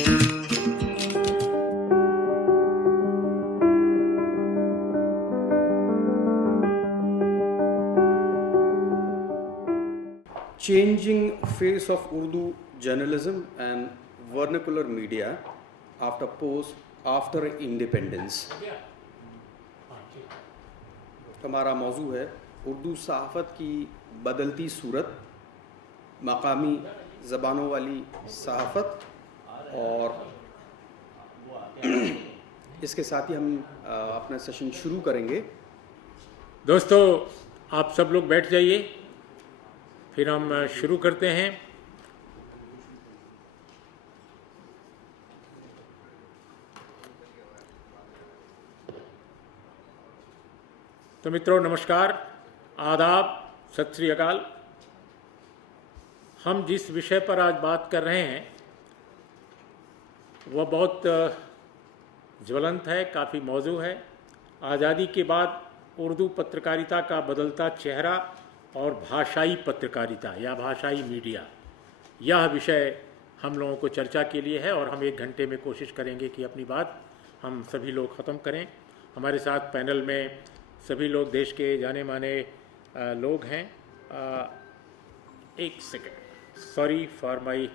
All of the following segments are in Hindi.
Changing face of Urdu journalism and vernacular media after independence. हमारा मौजू है उर्दू सहाफ़त की बदलती सूरत, मकामी ज़बानों वाली सहाफ़त, और इसके साथ ही हम अपना सेशन शुरू करेंगे। दोस्तों, आप सब लोग बैठ जाइए, फिर हम शुरू करते हैं। तो मित्रों, नमस्कार, आदाब, सत श्री अकाल। हम जिस विषय पर आज बात कर रहे हैं वह बहुत ज्वलंत है, काफ़ी मौजू है। आज़ादी के बाद उर्दू पत्रकारिता का बदलता चेहरा और भाषाई पत्रकारिता या भाषाई मीडिया, यह विषय हम लोगों को चर्चा के लिए है और हम 1 घंटे में कोशिश करेंगे कि अपनी बात हम सभी लोग ख़त्म करें। हमारे साथ पैनल में सभी लोग देश के जाने माने लोग हैं। 1 सेकेंड, सॉरी फॉर माई,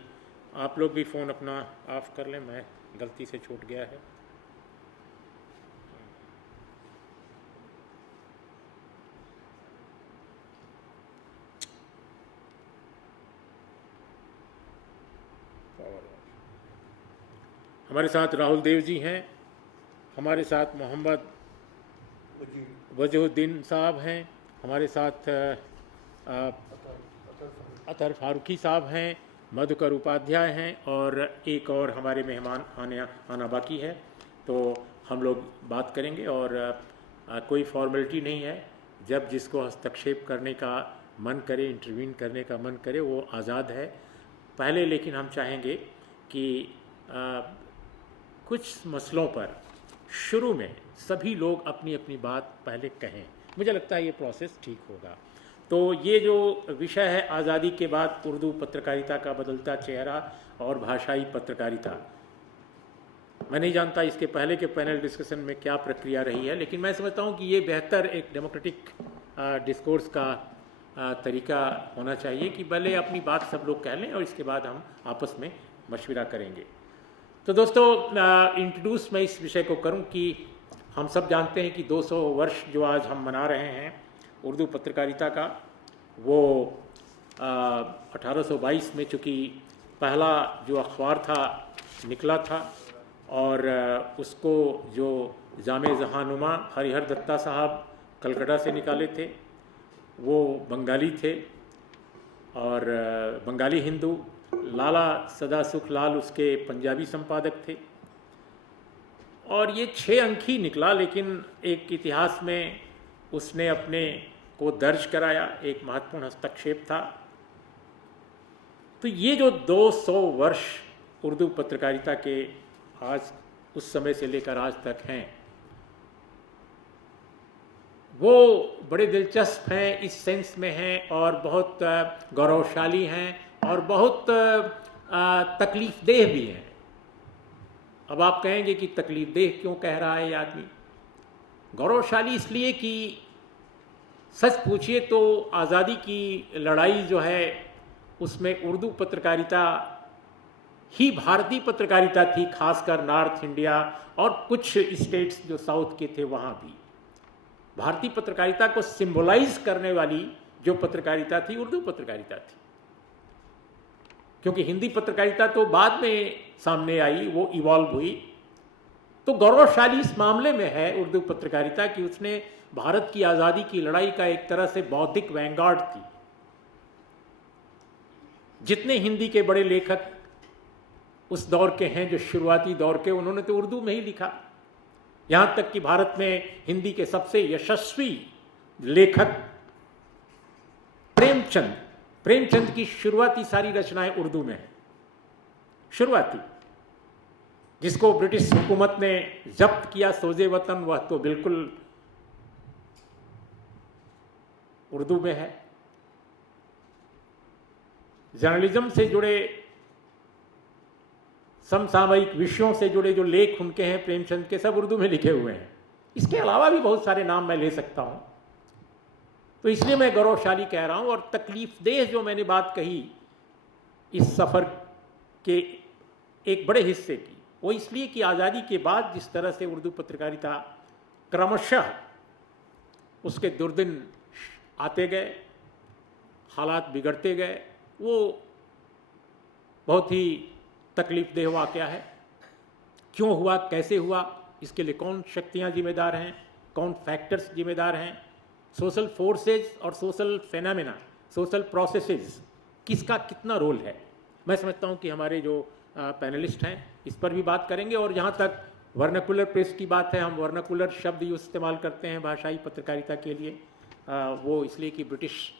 आप लोग भी फ़ोन अपना ऑफ कर लें, मैं गलती से छूट गया है। हमारे साथ राहुल देव जी हैं, हमारे साथ मोहम्मद वजहुद्दीन साहब हैं, हमारे साथ अतर फारूकी साहब हैं, मधुकर उपाध्याय हैं, और एक और हमारे मेहमान आना बाकी है। तो हम लोग बात करेंगे और कोई फॉर्मेलिटी नहीं है। जब जिसको हस्तक्षेप करने का मन करे, इंटरवीन करने का मन करे, वो आज़ाद है। पहले लेकिन हम चाहेंगे कि कुछ मसलों पर शुरू में सभी लोग अपनी अपनी बात पहले कहें। मुझे लगता है ये प्रोसेस ठीक होगा। तो ये जो विषय है, आज़ादी के बाद उर्दू पत्रकारिता का बदलता चेहरा और भाषाई पत्रकारिता, मैं नहीं जानता इसके पहले के पैनल डिस्कशन में क्या प्रक्रिया रही है, लेकिन मैं समझता हूँ कि ये बेहतर एक डेमोक्रेटिक डिस्कोर्स का तरीका होना चाहिए कि पहले अपनी बात सब लोग कह लें और इसके बाद हम आपस में मशवरा करेंगे। तो दोस्तों, इंट्रोड्यूस मैं इस विषय को करूं कि हम सब जानते हैं कि 200 वर्ष जो आज हम मना रहे हैं उर्दू पत्रकारिता का, वो 1822 में चूँकि पहला जो अखबार था निकला था, और उसको जो जामे जहानुमा हरिहर दत्ता साहब कलकत्ता से निकाले थे, वो बंगाली थे और बंगाली हिंदू। लाला सदा सुख लाल उसके पंजाबी संपादक थे, और ये 6 अंक ही निकला, लेकिन एक इतिहास में उसने अपने को दर्ज कराया, एक महत्वपूर्ण हस्तक्षेप था। तो ये जो 200 वर्ष उर्दू पत्रकारिता के आज उस समय से लेकर आज तक हैं, वो बड़े दिलचस्प हैं, इस सेंस में हैं, और बहुत गौरवशाली हैं और बहुत तकलीफ़देह भी हैं। अब आप कहेंगे कि तकलीफ़देह क्यों कह रहा है ये आदमी? गौरवशाली इसलिए कि सच पूछिए तो आज़ादी की लड़ाई जो है उसमें उर्दू पत्रकारिता ही भारतीय पत्रकारिता थी, खासकर नॉर्थ इंडिया और कुछ स्टेट्स जो साउथ के थे वहाँ भी। भारतीय पत्रकारिता को सिंबलाइज करने वाली जो पत्रकारिता थी, उर्दू पत्रकारिता थी, क्योंकि हिंदी पत्रकारिता तो बाद में सामने आई, वो इवॉल्व हुई। तो गौरवशाली इस मामले में है उर्दू पत्रकारिता कि उसने भारत की आज़ादी की लड़ाई का एक तरह से बौद्धिक वैंगार्ड थी। जितने हिंदी के बड़े लेखक उस दौर के हैं, जो शुरुआती दौर के, उन्होंने तो उर्दू में ही लिखा। यहाँ तक कि भारत में हिंदी के सबसे यशस्वी लेखक प्रेमचंद की शुरुआती सारी रचनाएं उर्दू में हैं, शुरुआती। जिसको ब्रिटिश हुकूमत ने जब्त किया सोजे वतन, वह तो बिल्कुल उर्दू में है। जर्नलिज्म से जुड़े समसामयिक विषयों से जुड़े जो लेख उनके हैं प्रेमचंद के, सब उर्दू में लिखे हुए हैं। इसके अलावा भी बहुत सारे नाम मैं ले सकता हूँ। तो इसलिए मैं गौरवशाली कह रहा हूँ। और तकलीफदेह जो मैंने बात कही इस सफ़र के एक बड़े हिस्से की, वो इसलिए कि आज़ादी के बाद जिस तरह से उर्दू पत्रकारिता क्रमशः उसके दुर्दिन आते गए, हालात बिगड़ते गए, वो बहुत ही तकलीफदेह वाक़या है। क्यों हुआ, कैसे हुआ, इसके लिए कौन शक्तियाँ जिम्मेदार हैं, कौन फैक्टर्स जिम्मेदार हैं, सोशल फोर्सेस और सोशल फेनामिना, सोशल प्रोसेसेस, किसका कितना रोल है। मैं समझता हूँ कि हमारे जो पैनलिस्ट हैं इस पर भी बात करेंगे। और जहाँ तक वर्नाकुलर प्रेस की बात है, हम वर्नाकुलर शब्द इस्तेमाल करते हैं भाषाई पत्रकारिता के लिए, वो इसलिए कि ब्रिटिश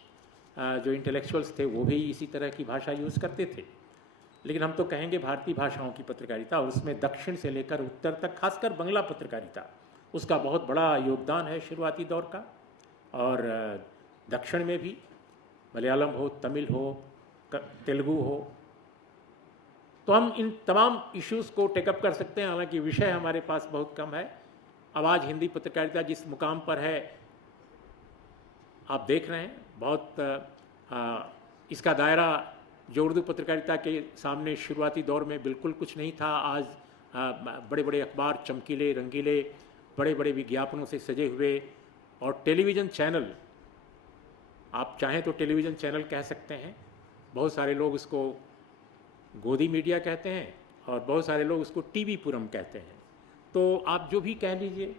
जो इंटेलेक्चुअल्स थे वो भी इसी तरह की भाषा यूज़ करते थे। लेकिन हम तो कहेंगे भारतीय भाषाओं की पत्रकारिता, और उसमें दक्षिण से लेकर उत्तर तक, खासकर बंगला पत्रकारिता, उसका बहुत बड़ा योगदान है शुरुआती दौर का। और दक्षिण में भी मलयालम हो, तमिल हो, तेलुगु हो, तो हम इन तमाम इश्यूज़ को टेकअप कर सकते हैं। हालांकि विषय हमारे पास बहुत कम है। अब आज हिंदी पत्रकारिता जिस मुकाम पर है आप देख रहे हैं, बहुत इसका दायरा जो उर्दू पत्रकारिता के सामने शुरुआती दौर में बिल्कुल कुछ नहीं था, आज बड़े बड़े अखबार, चमकीले, रंगीले, बड़े बड़े विज्ञापनों से सजे हुए, और टेलीविज़न चैनल, आप चाहें तो टेलीविज़न चैनल कह सकते हैं, बहुत सारे लोग उसको गोदी मीडिया कहते हैं, और बहुत सारे लोग उसको टीवी पुरम कहते हैं। तो आप जो भी कह लीजिए,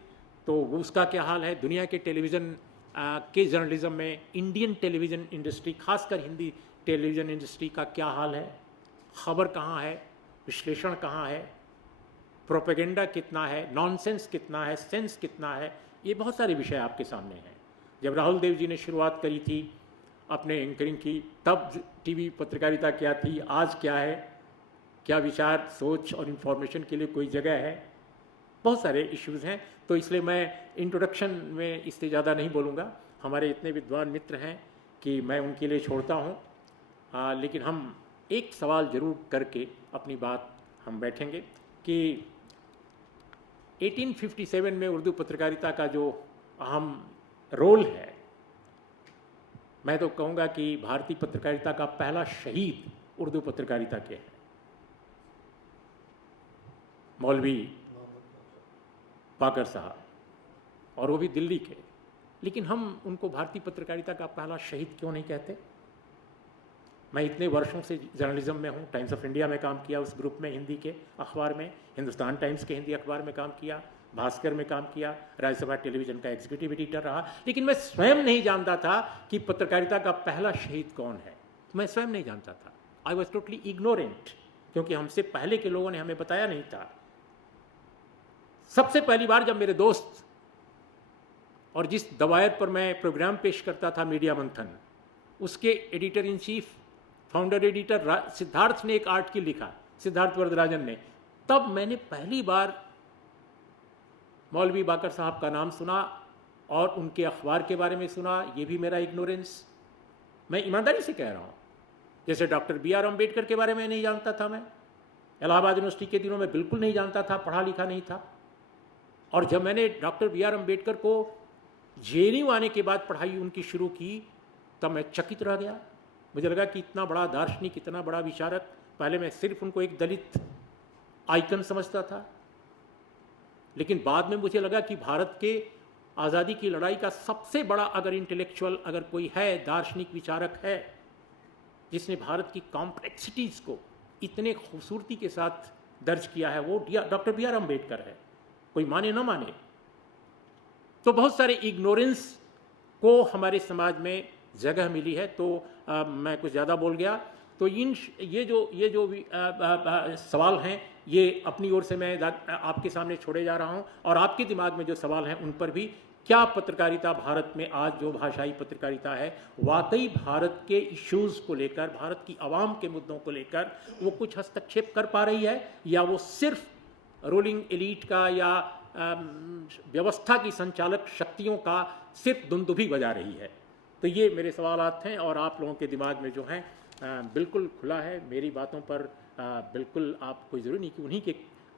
तो उसका क्या हाल है दुनिया के टेलीविज़न के जर्नलिज्म में, इंडियन टेलीविज़न इंडस्ट्री, खासकर हिंदी टेलीविज़न इंडस्ट्री का क्या हाल है, खबर कहाँ है, विश्लेषण कहाँ है, प्रोपेगेंडा कितना है, नॉनसेंस कितना है, सेंस कितना है, ये बहुत सारे विषय आपके सामने हैं। जब राहुल देव जी ने शुरुआत करी थी अपने एंकरिंग की, तब टीवी पत्रकारिता क्या थी, आज क्या है, क्या विचार, सोच और इन्फॉर्मेशन के लिए कोई जगह है, बहुत सारे इश्यूज़ हैं। तो इसलिए मैं इंट्रोडक्शन में इससे ज़्यादा नहीं बोलूँगा। हमारे इतने विद्वान मित्र हैं कि मैं उनके लिए छोड़ता हूँ। लेकिन हम एक सवाल ज़रूर करके अपनी बात हम बैठेंगे कि 1857 में उर्दू पत्रकारिता का जो अहम रोल है, मैं तो कहूँगा कि भारतीय पत्रकारिता का पहला शहीद उर्दू पत्रकारिता के हैं, मौलवी बाकर साहब, और वो भी दिल्ली के। लेकिन हम उनको भारतीय पत्रकारिता का पहला शहीद क्यों नहीं कहते? मैं इतने वर्षों से जर्नलिज्म में हूँ, टाइम्स ऑफ इंडिया में काम किया, उस ग्रुप में, हिंदी के अखबार में, हिंदुस्तान टाइम्स के हिंदी अखबार में काम किया, भास्कर में काम किया, राज्यसभा टेलीविज़न का एग्जीक्यूटिव एडिटर रहा। लेकिन मैं स्वयं नहीं जानता था कि पत्रकारिता का पहला शहीद कौन है। मैं स्वयं नहीं जानता था। आई वॉज टोटली इग्नोरेंट, क्योंकि हमसे पहले के लोगों ने हमें बताया नहीं था। सबसे पहली बार जब मेरे दोस्त, और जिस दवायर पर मैं प्रोग्राम पेश करता था मीडिया मंथन, उसके editor in chief, founder editor Siddharth ने एक आर्टिकल लिखा, सिद्धार्थ वरदराजन ने, तब मैंने पहली बार मौलवी बाकर साहब का नाम सुना और उनके अखबार के बारे में सुना। ये भी मेरा इग्नोरेंस, मैं ईमानदारी से कह रहा हूँ। जैसे डॉक्टर बी आर अम्बेडकर के बारे में नहीं जानता था, मैं इलाहाबाद यूनिवर्सिटी के दिनों में बिल्कुल नहीं जानता था, पढ़ा लिखा नहीं था। और जब मैंने डॉक्टर बी आर अम्बेडकर को जेएनयू आने के बाद पढ़ाई उनकी शुरू की, तब मैं चकित रह गया। मुझे लगा कि इतना बड़ा दार्शनिक, इतना बड़ा विचारक, पहले मैं सिर्फ उनको एक दलित आइकन समझता था, लेकिन बाद में मुझे लगा कि भारत के आज़ादी की लड़ाई का सबसे बड़ा अगर इंटेलेक्चुअल अगर कोई है, दार्शनिक विचारक है, जिसने भारत की कॉम्प्लेक्सिटीज़ को इतने खूबसूरती के साथ दर्ज किया है, वो डॉक्टर बी आर अम्बेडकर है। कोई माने न माने, तो बहुत सारे इग्नोरेंस को हमारे समाज में जगह मिली है। तो मैं कुछ ज़्यादा बोल गया। तो ये जो सवाल हैं, ये अपनी ओर से मैं आपके सामने छोड़े जा रहा हूँ, और आपके दिमाग में जो सवाल हैं उन पर भी, क्या पत्रकारिता भारत में आज जो भाषाई पत्रकारिता है, वाकई भारत के इश्यूज़ को लेकर, भारत की आवाम के मुद्दों को लेकर वो कुछ हस्तक्षेप कर पा रही है, या वो सिर्फ रूलिंग एलीट का या व्यवस्था की संचालक शक्तियों का सिर्फ दुंदुभी बजा रही है? तो ये मेरे सवालात हैं, और आप लोगों के दिमाग में जो हैं बिल्कुल खुला है, मेरी बातों पर बिल्कुल आप कोई ज़रूरी नहीं कि उन्हीं के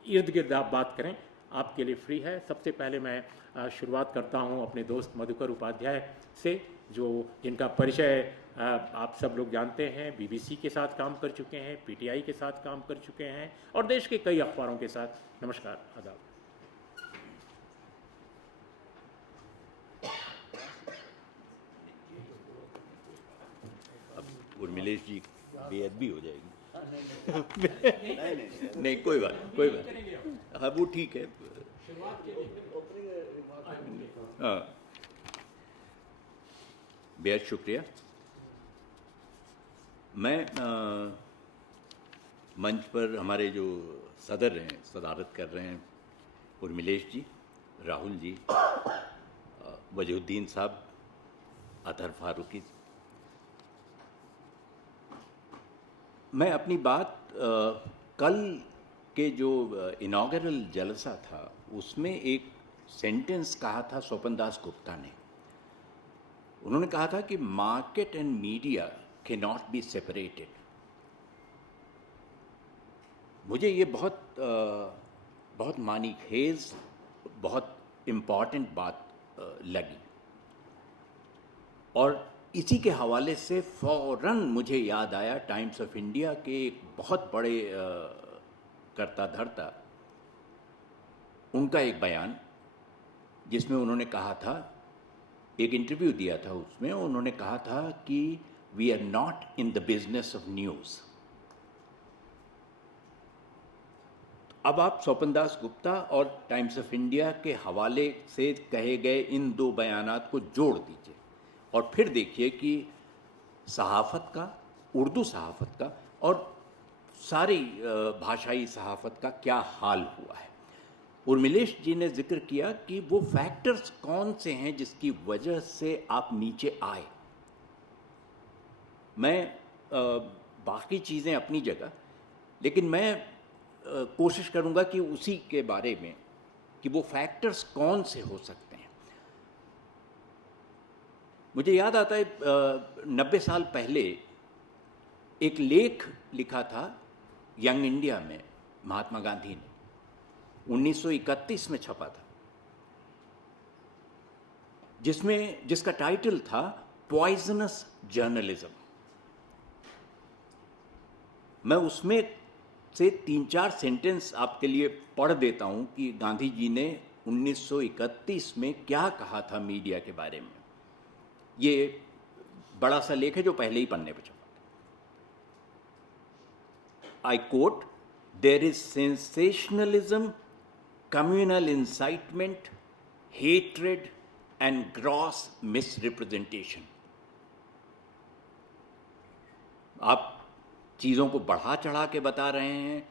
इर्द गिर्द आप बात करें, आपके लिए फ्री है। सबसे पहले मैं शुरुआत करता हूं अपने दोस्त मधुकर उपाध्याय से, जो जिनका परिचय आप सब लोग जानते हैं, बीबीसी के साथ काम कर चुके हैं, पीटीआई के साथ काम कर चुके हैं और देश के कई अखबारों के साथ। नमस्कार, आदाब। उर्मिलेश जी बेअदबी हो जाएगी। नहीं, कोई बात नहीं। हाँ, वो ठीक है। हाँ, बेहद शुक्रिया। मैं मंच पर हमारे जो सदर हैं, सदारत कर रहे हैं, उर्मिलेश जी, राहुल जी, वजहुद्दीन साहब, अतहर फारूकी, मैं अपनी बात कल के जो इनॉग्रल जलसा था उसमें एक सेंटेंस कहा था स्वपन दास गुप्ता ने। उन्होंने कहा था कि market and media can not be separated. मुझे ये बहुत मानीखेज, बहुत इम्पॉर्टेंट बात लगी और इसी के हवाले से फ़ौरन मुझे याद आया टाइम्स ऑफ इंडिया के एक बहुत बड़े कर्ता धर्ता, उनका एक बयान जिसमें उन्होंने कहा था, एक इंटरव्यू दिया था, उसमें उन्होंने कहा था कि we are not in the business of news. अब आप स्वपन दास गुप्ता और टाइम्स ऑफ इंडिया के हवाले से कहे गए इन दो बयानात को जोड़ दीजिए और फिर देखिए कि सहाफ़त का, उर्दू सहाफ़त का और सारी भाषाई सहाफ़त का क्या हाल हुआ है। उर्मिलेश जी ने जिक्र किया कि वो फैक्टर्स कौन से हैं जिसकी वजह से आप नीचे आए। मैं बाकी चीज़ें अपनी जगह, लेकिन मैं कोशिश करूँगा कि उसी के बारे में कि वो फैक्टर्स कौन से हो सकते हैं। मुझे याद आता है 90 साल पहले एक लेख लिखा था यंग इंडिया में, महात्मा गांधी ने, 1931 में छपा था, जिसका टाइटल था पॉइजनस जर्नलिज्म। मैं उसमें से 3-4 सेंटेंस आपके लिए पढ़ देता हूं कि गांधी जी ने 1931 में क्या कहा था मीडिया के बारे में। ये बड़ा सा लेख है जो पहले ही पन्ने पर छपा। I quote, there is sensationalism, communal incitement, hatred and gross misrepresentation. आप चीज़ों को बढ़ा चढ़ा के बता रहे हैं,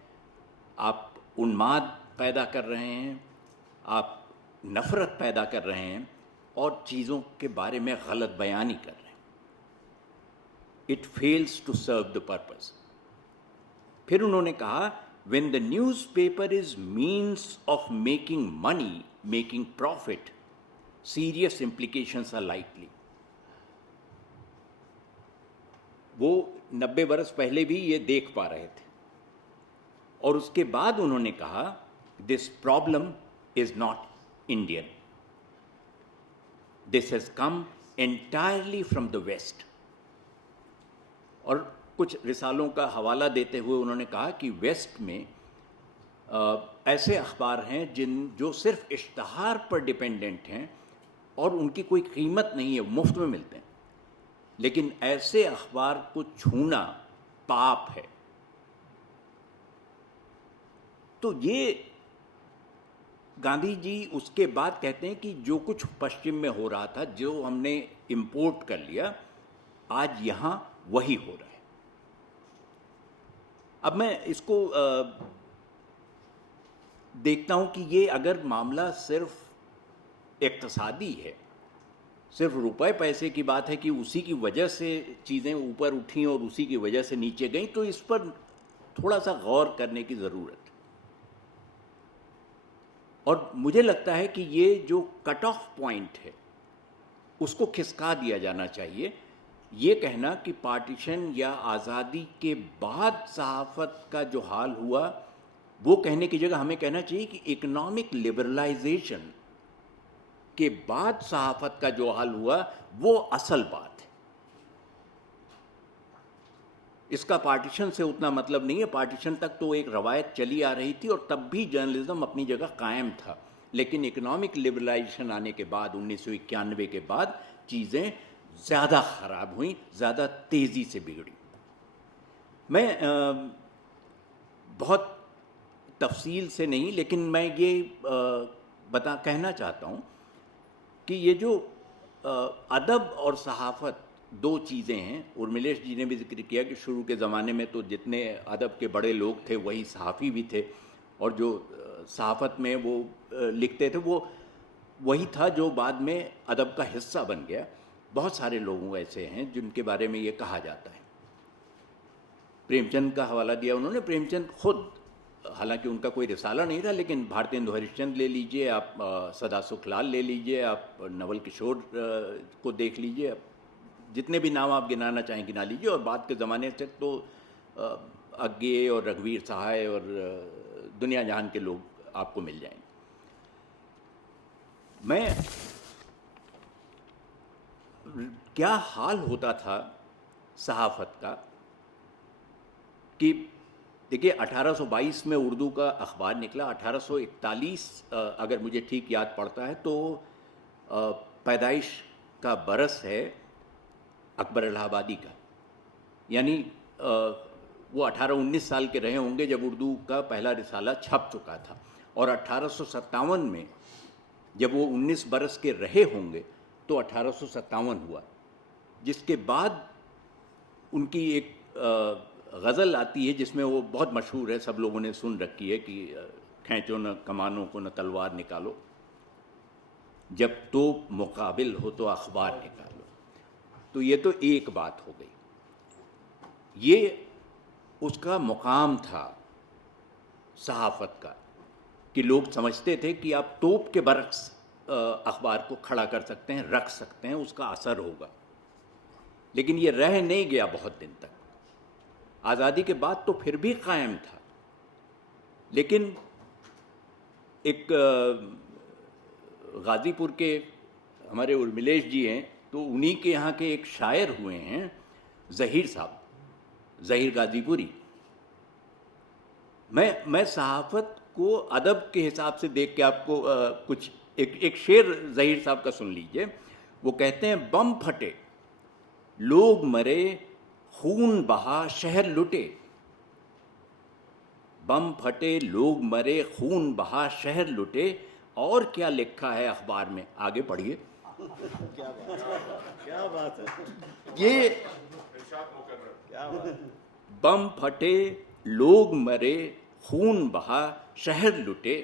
आप उन्माद पैदा कर रहे हैं, आप नफ़रत पैदा कर रहे हैं और चीज़ों के बारे में गलत बयानी कर रहे हैं। It fails to serve the purpose. फिर उन्होंने कहा, when the newspaper is means of making money, making profit, serious implications are likely. वो 90 बरस पहले भी ये देख पा रहे थे। और उसके बाद उन्होंने कहा, this problem is not Indian, this has come entirely from the West. और कुछ रिसालों का हवाला देते हुए उन्होंने कहा कि वेस्ट में ऐसे अखबार हैं जो सिर्फ इश्तहार पर डिपेंडेंट हैं और उनकी कोई कीमत नहीं है, मुफ्त में मिलते हैं, लेकिन ऐसे अखबार को छूना पाप है। तो ये गांधी जी उसके बाद कहते हैं कि जो कुछ पश्चिम में हो रहा था, जो हमने इंपोर्ट कर लिया, आज यहाँ वही हो रहा है। अब मैं इसको देखता हूँ कि ये अगर मामला सिर्फ इक्तसादी है, सिर्फ रुपए पैसे की बात है कि उसी की वजह से चीज़ें ऊपर उठी और उसी की वजह से नीचे गई, तो इस पर थोड़ा सा गौर करने की ज़रूरत है। और मुझे लगता है कि ये जो कट ऑफ पॉइंट है उसको खिसका दिया जाना चाहिए ये कहना कि पार्टीशन या आज़ादी के बाद सहाफ़त का जो हाल हुआ, वो कहने की जगह हमें कहना चाहिए कि इकोनॉमिक लिबरलाइजेशन के बाद सहाफ़त का जो हाल हुआ वो असल बात है। इसका पार्टीशन से उतना मतलब नहीं है। पार्टीशन तक तो एक रवायत चली आ रही थी और तब भी जर्नलिज्म अपनी जगह कायम था, लेकिन इकोनॉमिक लिबरलाइजेशन आने के बाद 1991 के बाद चीज़ें ज़्यादा ख़राब हुई, ज़्यादा तेज़ी से बिगड़ी। मैं बहुत तफसील से नहीं, लेकिन मैं ये कहना चाहता हूँ कि ये जो अदब और सहाफ़त दो चीज़ें हैं। उर्मिलेश जी ने भी जिक्र किया कि शुरू के ज़माने में तो जितने अदब के बड़े लोग थे वही सहाफ़ी भी थे, और जो सहाफ़त में वो लिखते थे वो वही था जो बाद में अदब का हिस्सा बन गया। बहुत सारे लोग ऐसे हैं जिनके बारे में ये कहा जाता है। प्रेमचंद का हवाला दिया उन्होंने। प्रेमचंद खुद, हालांकि उनका कोई रिसाला नहीं था, लेकिन भारतेंदु हरिश्चंद्र ले लीजिए आप, सदा सुखलाल ले लीजिए आप, नवल किशोर को देख लीजिए, जितने भी नाम आप गिनाना चाहें गिना लीजिए। और बाद के ज़माने से तो अज्ञे और रघुवीर सहाय और दुनिया जहान के लोग आपको मिल जाएंगे। क्या हाल होता था सहाफ़त का कि देखिए 1822 में उर्दू का अखबार निकला। 1841 अगर मुझे ठीक याद पड़ता है तो पैदाइश का बरस है अकबर इलाहाबादी का, यानी वो 18-19 साल के रहे होंगे जब उर्दू का पहला रिसाला छप चुका था। और 1857 में जब वो 19 बरस के रहे होंगे तो 1857 हुआ, जिसके बाद उनकी एक गज़ल आती है जिसमें वो बहुत मशहूर है, सब लोगों ने सुन रखी है कि खींचो न कमानों को न तलवार निकालो, जब तो मुकाबिल हो तो अखबार निकालो। तो ये तो एक बात हो गई। ये उसका मुकाम था सहाफ़त का कि लोग समझते थे कि आप तोप के बरक्स अखबार को खड़ा कर सकते हैं, रख सकते हैं, उसका असर होगा। लेकिन ये रह नहीं गया बहुत दिन तक। आज़ादी के बाद तो फिर भी कायम था, लेकिन एक गाज़ीपुर के हमारे उर्मिलेश जी हैं, तो उन्हीं के यहाँ के एक शायर हुए हैं ज़हीर साहब, ज़हीर गाज़ीपुरी। मैं सहाफ़त को अदब के हिसाब से देख के आपको कुछ एक शेर ज़हीर साहब का सुन लीजिए। वो कहते हैं, बम फटे लोग मरे खून बहा शहर लुटे, बम फटे लोग मरे खून बहा शहर लुटे, और क्या लिखा है अखबार में, आगे पढ़िए। क्या बात है, ये क्या बात है। बम फटे लोग मरे खून बहा शहर लुटे,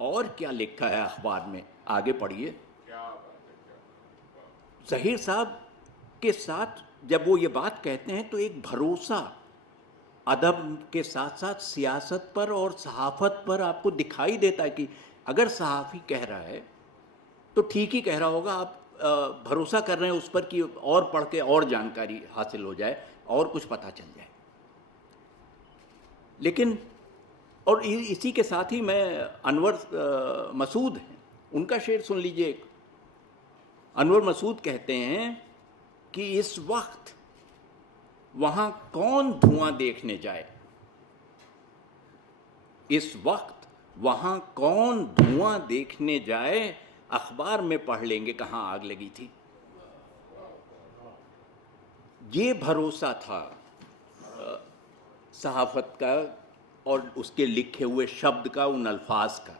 और क्या लिखा है अखबार में, आगे पढ़िए। ज़हीर साहब के साथ जब वो ये बात कहते हैं तो एक भरोसा अदब के साथ साथ सियासत पर और सहाफ़त पर आपको दिखाई देता है कि अगर सहाफ़ी कह रहा है तो ठीक ही कह रहा होगा। आप भरोसा कर रहे हैं उस पर कि और पढ़ के और जानकारी हासिल हो जाए और कुछ पता चल जाए। लेकिन और इसी के साथ ही मैं अनवर मसूद हैं, उनका शेर सुन लीजिए एक। अनवर मसूद कहते हैं कि इस वक्त वहाँ कौन धुआं देखने जाए, इस वक्त वहाँ कौन धुआं देखने जाए, अखबार में पढ़ लेंगे कहाँ आग लगी थी। ये भरोसा था सहाफ़त का और उसके लिखे हुए शब्द का, उन अल्फाज का।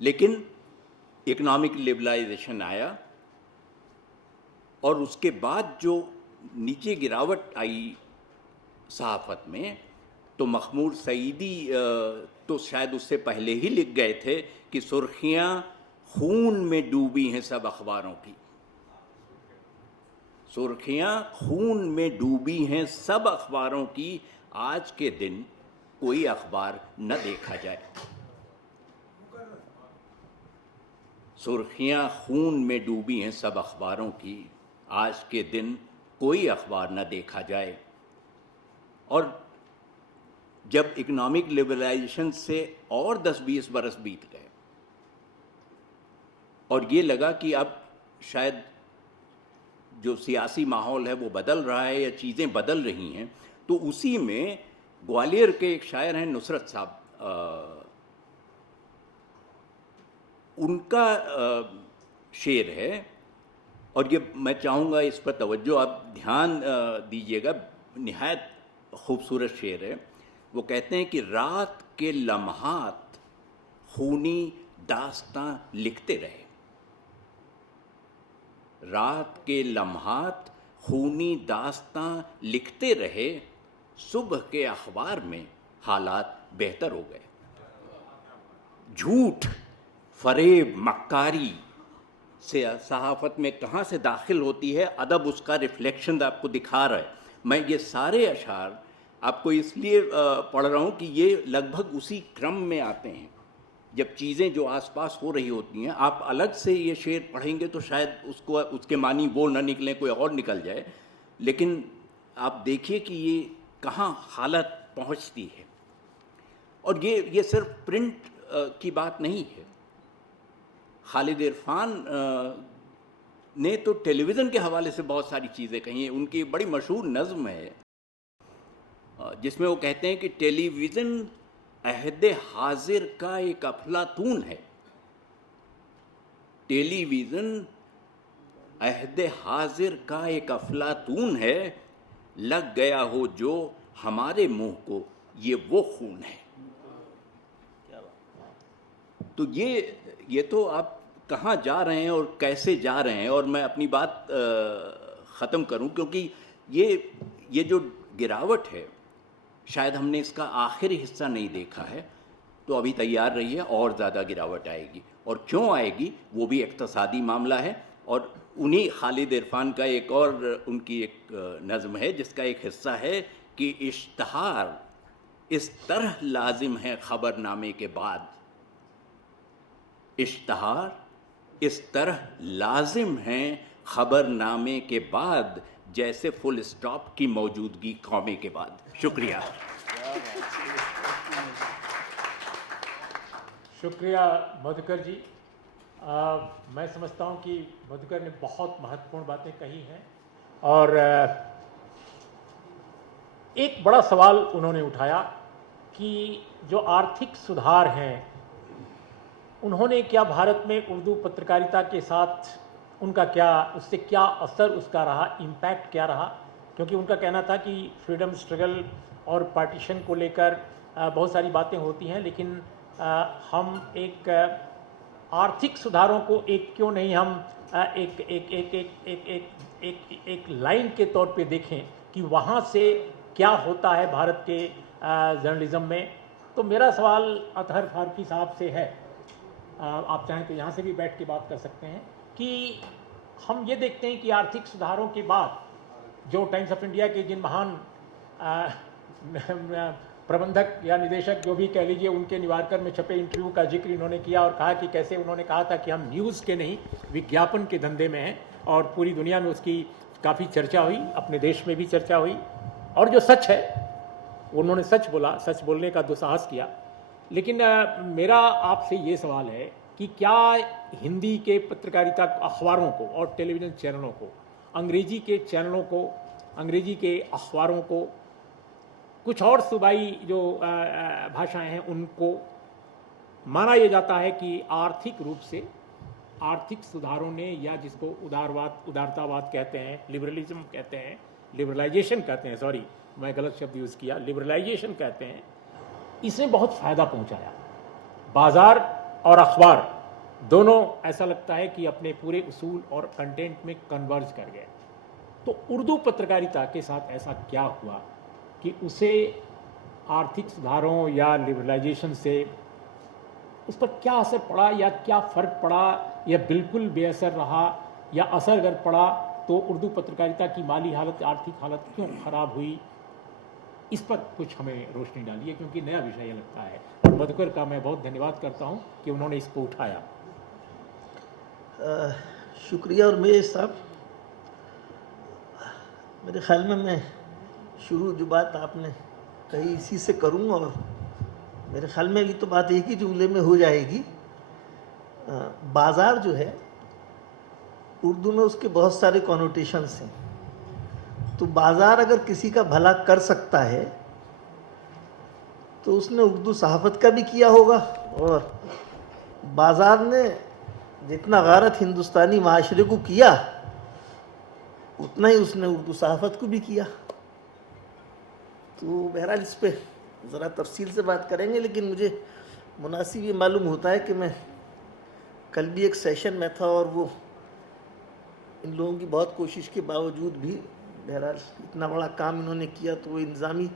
लेकिन इकोनॉमिक लिबरलाइजेशन आया और उसके बाद जो नीचे गिरावट आई सहाफ़त में, तो मखमूर सईदी तो शायद उससे पहले ही लिख गए थे कि सुर्खियाँ खून में डूबी हैं सब अखबारों की, सुर्खियाँ खून में डूबी हैं सब अखबारों की, आज के दिन कोई अखबार न देखा जाए। सुर्खियाँ खून में डूबी हैं सब अखबारों की, आज के दिन कोई अखबार न देखा जाए। और जब इकोनॉमिक लिबरलाइजेशन से और 10-20 बरस बीत गए और ये लगा कि अब शायद जो सियासी माहौल है वो बदल रहा है या चीज़ें बदल रही हैं, तो उसी में ग्वालियर के एक शायर हैं नुसरत साहब, उनका शेर है, और ये मैं चाहूँगा इस पर तवज्जो आप ध्यान दीजिएगा, निहायत खूबसूरत शेर है। वो कहते हैं कि रात के लम्हात खूनी दास्तां लिखते रहे, रात के लम्हात खूनी दास्तां लिखते रहे, सुबह के अखबार में हालात बेहतर हो गए। झूठ, फरेब, मक्कारी से सहाफ़त में कहाँ से दाखिल होती है, अदब उसका रिफ्लेक्शन आपको दिखा रहा है। मैं ये सारे अशार आपको इसलिए पढ़ रहा हूँ कि ये लगभग उसी क्रम में आते हैं। जब चीज़ें जो आसपास हो रही होती हैं, आप अलग से ये शेर पढ़ेंगे तो शायद उसको उसके मानी वो ना निकले, कोई और निकल जाए, लेकिन आप देखिए कि ये कहाँ हालत पहुँचती है। और ये सिर्फ प्रिंट की बात नहीं है। खालिद इरफान ने तो टेलीविज़न के हवाले से बहुत सारी चीज़ें कही हैं। उनकी बड़ी मशहूर नज़्म है जिसमें वो कहते हैं कि टेलीविज़न अहद हाजिर का एक अफलातून है, टेलीविज़न अहद हाजिर का एक अफलातून है, लग गया हो जो हमारे मुंह को ये वो खून है। तो ये तो आप कहाँ जा रहे हैं और कैसे जा रहे हैं। और मैं अपनी बात ख़त्म करूं, क्योंकि ये जो गिरावट है, शायद हमने इसका आखिरी हिस्सा नहीं देखा है, तो अभी तैयार रहिए, और ज़्यादा गिरावट आएगी। और क्यों आएगी वो भी इक़्तिसादी मामला है। और उन्हीं खालिद इरफान का एक और उनकी एक नज़्म है जिसका एक हिस्सा है कि इश्तहार इस तरह लाजिम है ख़बरनामे के बाद, इश्तहार इस तरह लाजिम हैं ख़बरनामे के बाद, जैसे फुल स्टॉप की मौजूदगी कौमे के बाद। शुक्रिया। शुक्रिया मधुकर जी। मैं समझता हूँ कि मधुकर ने बहुत महत्वपूर्ण बातें कही हैं, और एक बड़ा सवाल उन्होंने उठाया कि जो आर्थिक सुधार हैं उन्होंने क्या भारत में उर्दू पत्रकारिता के साथ उनका क्या, उससे क्या असर उसका रहा, इम्पैक्ट क्या रहा। क्योंकि उनका कहना था कि फ्रीडम स्ट्रगल और पार्टीशन को लेकर बहुत सारी बातें होती हैं, लेकिन हम एक आर्थिक सुधारों को एक क्यों नहीं हम एक एक एक एक एक एक एक एक लाइन के तौर पे देखें कि वहाँ से क्या होता है भारत के जर्नलिज्म में। तो मेरा सवाल अतहर फारूकी साहब से है, आप चाहें तो यहाँ से भी बैठ के बात कर सकते हैं, कि हम ये देखते हैं कि आर्थिक सुधारों के बाद जो टाइम्स ऑफ इंडिया के जिन महान प्रबंधक या निदेशक जो भी कह लीजिए, उनके निवारकर में छपे इंटरव्यू का जिक्र इन्होंने किया और कहा कि कैसे उन्होंने कहा था कि हम न्यूज़ के नहीं विज्ञापन के धंधे में हैं, और पूरी दुनिया में उसकी काफ़ी चर्चा हुई, अपने देश में भी चर्चा हुई, और जो सच है उन्होंने सच बोला, सच बोलने का दुस्साहस किया। लेकिन मेरा आपसे ये सवाल है कि क्या हिंदी के पत्रकारिता अखबारों को और टेलीविज़न चैनलों को, अंग्रेजी के चैनलों को, अंग्रेजी के अखबारों को, कुछ और सूबाई जो भाषाएं हैं उनको माना यह जाता है कि आर्थिक रूप से आर्थिक सुधारों ने, या जिसको उदारतावाद कहते हैं, लिबरलिज्म कहते हैं, लिबरलाइजेशन कहते हैं, सॉरी मैं गलत शब्द यूज़ किया, लिबरलाइजेशन कहते हैं, इसने बहुत फ़ायदा पहुंचाया। बाज़ार और अखबार दोनों ऐसा लगता है कि अपने पूरे उसूल और कंटेंट में कन्वर्ज कर गए। तो उर्दू पत्रकारिता के साथ ऐसा क्या हुआ कि उसे आर्थिक सुधारों या लिबरलाइजेशन से उस पर क्या असर पड़ा, या क्या फ़र्क पड़ा, या बिल्कुल बेअसर रहा, या असर अगर पड़ा तो उर्दू पत्रकारिता की माली हालत, आर्थिक हालत क्यों ख़राब हुई, इस पर कुछ हमें रोशनी डालिए, क्योंकि नया विषय ये लगता है। और मधुकर का मैं बहुत धन्यवाद करता हूँ कि उन्होंने इसको उठाया। शुक्रिया। और मेरे साहब, मेरे ख्याल में मैं शुरू जो बात आपने कही इसी से करूं, और मेरे ख्याल में ये तो बात एक ही जुमले में हो जाएगी। बाज़ार जो है उर्दू में उसके बहुत सारे कॉनोटेशंस हैं। तो बाज़ार अगर किसी का भला कर सकता है तो उसने उर्दू सहाफ़त का भी किया होगा, और बाज़ार ने जितना गारत हिंदुस्तानी माशरे को किया उतना ही उसने उर्दू सहाफ़त को भी किया। तो बहरहाल इस पे ज़रा तफसील से बात करेंगे, लेकिन मुझे मुनासिब ये मालूम होता है कि मैं कल भी एक सेशन में था और वो इन लोगों की बहुत कोशिश के बावजूद भी बहरहाल इतना बड़ा काम इन्होंने किया, तो वो इंतज़ामी,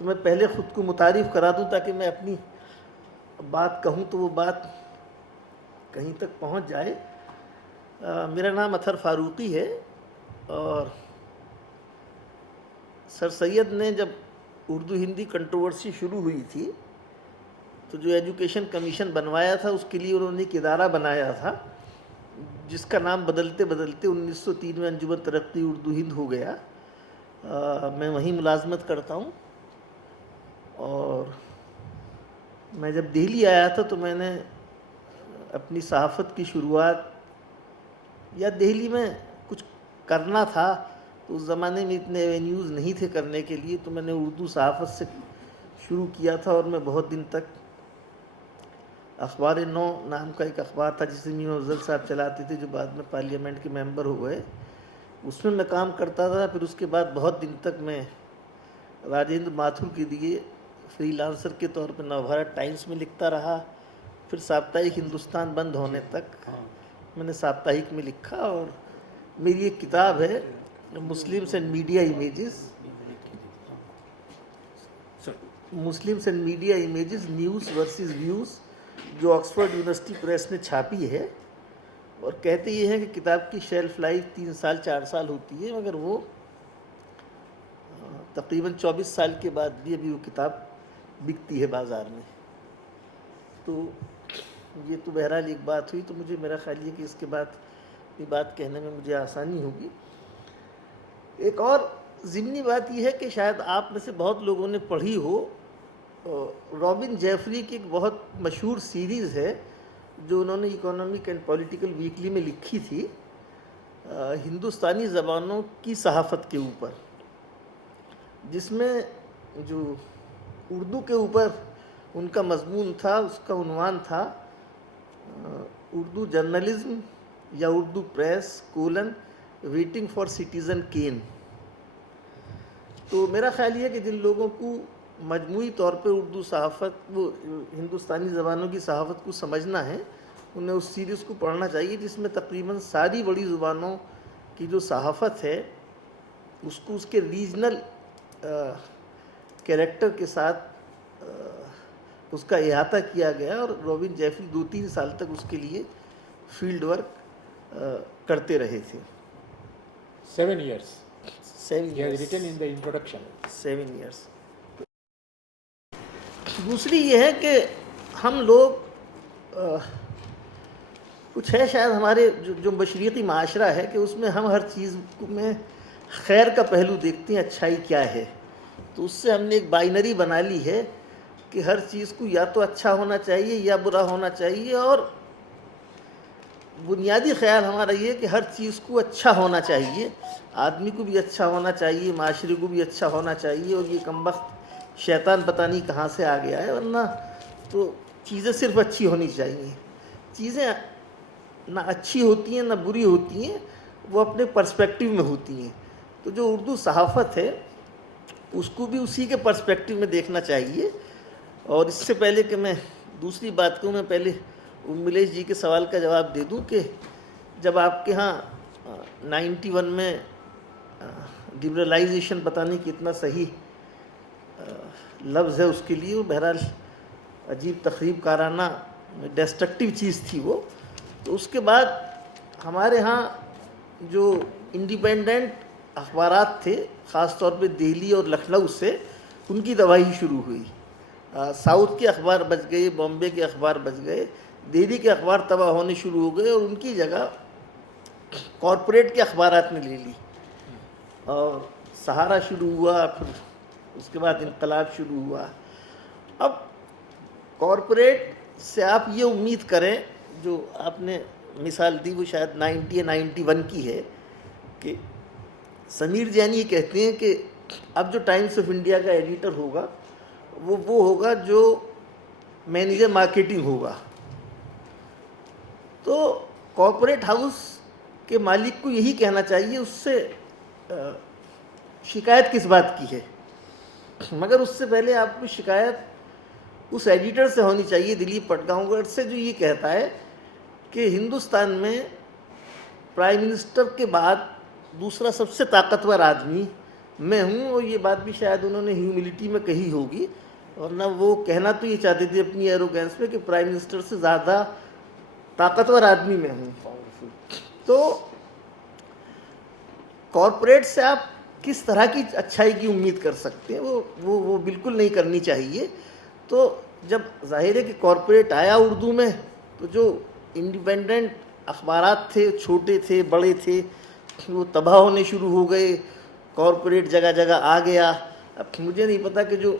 तो मैं पहले ख़ुद को मुतारिफ़ करा दूँ ताकि मैं अपनी बात कहूँ तो वो बात कहीं तक पहुँच जाए। मेरा नाम अतहर फ़ारूक़ी है, और सर सैयद ने जब उर्दू हिंदी कंट्रोवर्सी शुरू हुई थी तो जो एजुकेशन कमीशन बनवाया था उसके लिए उन्होंने एक इदारा बनाया था जिसका नाम बदलते बदलते 1903 में अंजुमन तरक्की उर्दू हिंद हो गया। मैं वहीं मुलाजमत करता हूँ, और मैं जब दिल्ली आया था तो मैंने अपनी सहाफ़त की शुरुआत, या दिल्ली में कुछ करना था तो उस ज़माने में इतने एवेन्यूज़ नहीं थे करने के लिए, तो मैंने उर्दू सहाफ़त से शुरू किया था। और मैं बहुत दिन तक अखबार नौ नाम का एक अखबार था जिसे मीम अफजल साहब चलाते थे, जो बाद में पार्लियामेंट के मेंबर हो गए, उसमें मैं काम करता था। फिर उसके बाद बहुत दिन तक मैं राजेंद्र माथुर के लिए फ्रीलांसर के तौर पर नवभारत टाइम्स में लिखता रहा। फिर साप्ताहिक हिंदुस्तान बंद होने तक मैंने साप्ताहिक में लिखा, और मेरी एक किताब है Muslims and media images news versus views, जो ऑक्सफोर्ड यूनिवर्सिटी प्रेस ने छापी है। और कहते ये हैं कि किताब की शेल्फ लाइफ 3 साल 4 साल होती है, मगर वो तकरीबन 24 साल के बाद भी अभी वो किताब बिकती है बाज़ार में। तो ये तो बहरहाल एक बात हुई। तो मुझे मेरा ख्याल है कि इसके बाद ये बात कहने में मुझे आसानी होगी। एक और ज़िमनी बात यह है कि शायद आप में से बहुत लोगों ने पढ़ी हो, रॉबिन जेफरी की एक बहुत मशहूर सीरीज़ है जो उन्होंने इकोनॉमिक एंड पॉलिटिकल वीकली में लिखी थी, हिंदुस्तानी ज़बानों की सहाफ़त के ऊपर, जिसमें जो उर्दू के ऊपर उनका मज़मून था उसका उन्वान था उर्दू जर्नलिज़्म या Urdu press colon waiting for citizen Kane. तो मेरा ख्याल ये है कि जिन लोगों को मजमूई तौर पे उर्दू सहाफ़त, वो हिंदुस्तानी ज़बानों की सहाफ़त को समझना है, उन्हें उस सीरीज़ को पढ़ना चाहिए जिसमें तकरीबन सारी बड़ी ज़ुबानों की जो सहाफ़त है उसको उसके रीजनल कैरेक्टर के साथ उसका इहाता किया गया। और रॉबिन जेफरी 2-3 साल तक उसके लिए फील्ड वर्क करते रहे थे। 7 years. 7 He has years. written in the introduction. 7 years. दूसरी ये है कि हम लोग कुछ है शायद हमारे जो मशरिक़ी माशरा है कि उसमें हम हर चीज़ में खैर का पहलू देखते हैं, अच्छाई क्या है। तो उससे हमने एक बाइनरी बना ली है कि हर चीज़ को या तो अच्छा होना चाहिए या बुरा होना चाहिए, और बुनियादी ख्याल हमारा ये है कि हर चीज़ को अच्छा होना चाहिए, आदमी को भी अच्छा होना चाहिए, माशरे को भी अच्छा होना चाहिए। और ये कमबख्त शैतान पता नहीं कहाँ से आ गया है, वरना तो चीज़ें सिर्फ अच्छी होनी चाहिए। चीज़ें ना अच्छी होती हैं ना बुरी होती हैं, वो अपने पर्सपेक्टिव में होती हैं। तो जो उर्दू सहाफ़त है उसको भी उसी के पर्सपेक्टिव में देखना चाहिए। और इससे पहले कि मैं दूसरी बात कहूँ, मैं पहले उम्मिलेश जी के सवाल का जवाब दे दूँ कि जब आपके यहाँ 91 में लिबरलाइजेशन, पता नहीं कितना सही लफ्ज़ है उसके लिए, वो बहरहाल अजीब तकरीब काराना डिस्ट्रक्टिव चीज़ थी वो। तो उसके बाद हमारे यहाँ जो इंडिपेंडेंट अखबारात थे, ख़ास तौर पे दिल्ली और लखनऊ से, उनकी तबाही शुरू हुई। साउथ के अखबार बच गए, बॉम्बे के अखबार बच गए, दिल्ली के अखबार तबाह होने शुरू हो गए, और उनकी जगह कॉरपोरेट के अखबारात ने ले ली। और सहारा शुरू हुआ, फिर उसके बाद इनकलाब शुरू हुआ। अब कॉरपोरेट से आप ये उम्मीद करें, जो आपने मिसाल दी वो शायद 90 या 91 की है, कि समीर जैन ये कहते हैं कि अब जो टाइम्स ऑफ इंडिया का एडिटर होगा वो होगा जो मैनेजर मार्केटिंग होगा। तो कॉरपोरेट हाउस के मालिक को यही कहना चाहिए, उससे शिकायत किस बात की है, मगर उससे पहले आपको शिकायत उस एडिटर से होनी चाहिए, दिलीप पटगांवकर से, जो ये कहता है कि हिंदुस्तान में प्राइम मिनिस्टर के बाद दूसरा सबसे ताकतवर आदमी मैं हूँ। और ये बात भी शायद उन्होंने ह्यूमिलिटी में कही होगी, और ना वो कहना तो ये चाहते थे अपनी एरोगेंस में कि प्राइम मिनिस्टर से ज़्यादा ताकतवर आदमी मैं हूँ, पावरफुल। तो कॉरपोरेट से आप किस तरह की अच्छाई की उम्मीद कर सकते हैं, वो बिल्कुल नहीं करनी चाहिए। तो जब जाहिर है कि कॉरपोरेट आया उर्दू में, तो जो इंडिपेंडेंट अखबारात थे, छोटे थे बड़े थे, वो तबाह होने शुरू हो गए, कॉरपोरेट जगह जगह आ गया। अब मुझे नहीं पता कि जो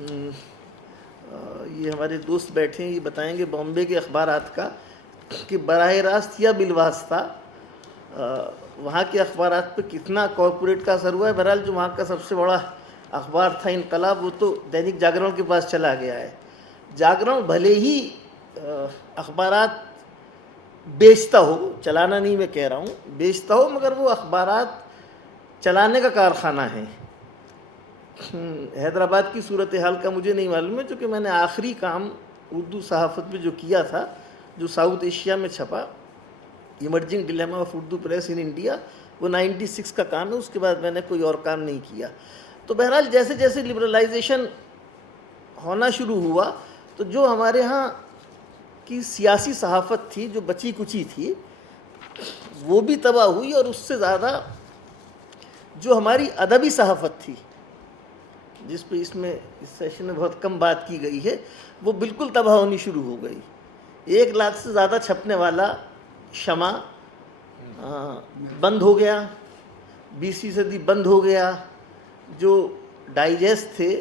ये हमारे दोस्त बैठे हैं ये बताएंगे बॉम्बे के अखबारात का, कि बराह रास्त या बिलवास्ता वहाँ के अखबारात पे कितना कॉरपोरेट का असर हुआ है। बहरहाल जो वहाँ का सबसे बड़ा अखबार था इनकलाब, वो तो दैनिक जागरण के पास चला गया है। जागरण भले ही अखबारात बेचता हो, चलाना नहीं मैं कह रहा हूँ, बेचता हो, मगर वो अखबारात चलाने का कारखाना है। हैदराबाद की सूरत हाल का मुझे नहीं मालूम है, क्योंकि मैंने आखिरी काम उर्दू सहाफ़त में जो किया था, जो साउथ एशिया में छपा, emerging dilemma of Urdu press in India, वो 96 का काम है। उसके बाद मैंने कोई और काम नहीं किया। तो बहरहाल जैसे जैसे लिबरलाइजेशन होना शुरू हुआ, तो जो हमारे यहाँ की सियासी सहाफ़त थी, जो बची कुची थी, वो भी तबाह हुई। और उससे ज़्यादा जो हमारी अदबी सहाफ़त थी, जिस पे इसमें इस सेशन में बहुत कम बात की गई है, वो बिल्कुल तबाह होनी शुरू हो गई। 1 लाख से ज़्यादा छपने वाला शमा बंद हो गया, 20वीं सदी बंद हो गया। जो डाइजेस्ट थे,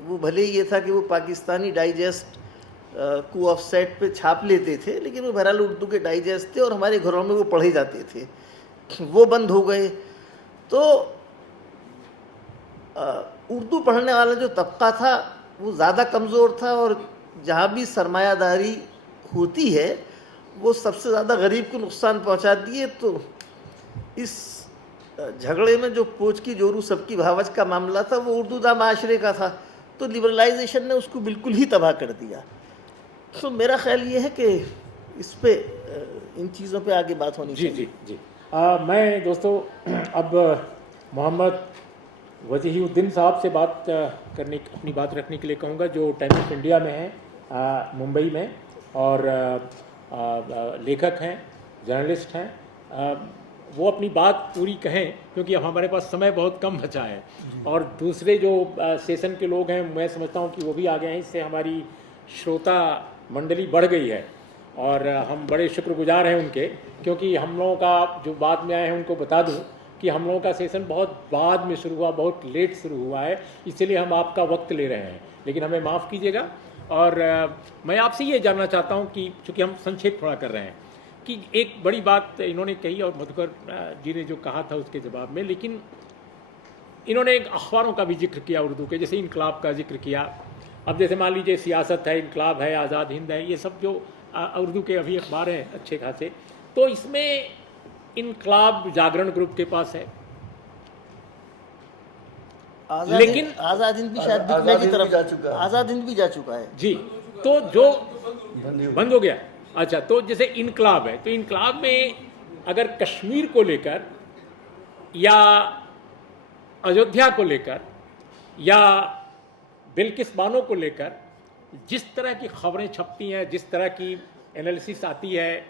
वो भले ही ये था कि वो पाकिस्तानी डाइजेस्ट को ऑफसेट पे छाप लेते थे, लेकिन वो बहरहाल उर्दू के डाइजेस्ट थे और हमारे घरों में वो पढ़े जाते थे, वो बंद हो गए। तो उर्दू पढ़ने वाला जो तबका था वो ज़्यादा कमज़ोर था, और जहाँ भी सरमायादारी होती है वो सबसे ज़्यादा गरीब को नुकसान पहुँचाती है। तो इस झगड़े में जो पोच की जोरू सबकी भावच का मामला था, वो उर्दूदा माशरे का था। तो लिबरलाइजेशन ने उसको बिल्कुल ही तबाह कर दिया। तो मेरा ख्याल ये है कि इस पे इन चीज़ों पे आगे बात होनी चाहिए। जी। मैं दोस्तों अब मोहम्मद वजीहुद्दीन साहब से बात करने, अपनी बात रखने के लिए कहूँगा, जो टाइम्स ऑफ इंडिया में हैं मुंबई में, और लेखक हैं, जर्नलिस्ट हैं। वो अपनी बात पूरी कहें, क्योंकि अब हमारे पास समय बहुत कम बचा है, और दूसरे जो सेशन के लोग हैं, मैं समझता हूँ कि वो भी आ गए हैं। इससे हमारी श्रोता मंडली बढ़ गई है, और हम बड़े शुक्रगुजार हैं उनके, क्योंकि हम लोगों का जो बाद में आए हैं उनको बता दूं कि हम लोगों का सेशन बहुत बाद में शुरू हुआ, बहुत लेट शुरू हुआ है, इसलिए हम आपका वक्त ले रहे हैं, लेकिन हमें माफ़ कीजिएगा। और मैं आपसे ये जानना चाहता हूँ कि चूँकि हम संक्षेप थोड़ा कर रहे हैं, कि एक बड़ी बात इन्होंने कही, और मधुकर जी ने जो कहा था उसके जवाब में, लेकिन इन्होंने एक अखबारों का भी जिक्र किया उर्दू के, जैसे इनकलाब का जिक्र किया। अब जैसे मान लीजिए सियासत है, इनकलाब है, आज़ाद हिंद है, ये सब जो उर्दू के अभी अखबार हैं अच्छे खासे, तो इसमें इनकलाब जागरण ग्रुप के पास है, लेकिन आज़ाद हिंद भी शायद बिकने की तरफ जा चुका है। आज़ाद हिंद भी जा चुका है जी। तो जो बंद हो गया, अच्छा, तो जैसे इनकलाब है, तो इनकलाब में अगर कश्मीर को लेकर या अयोध्या को लेकर या बिल्किस बानो को लेकर जिस तरह की खबरें छपती हैं, जिस तरह की एनालिसिस आती है,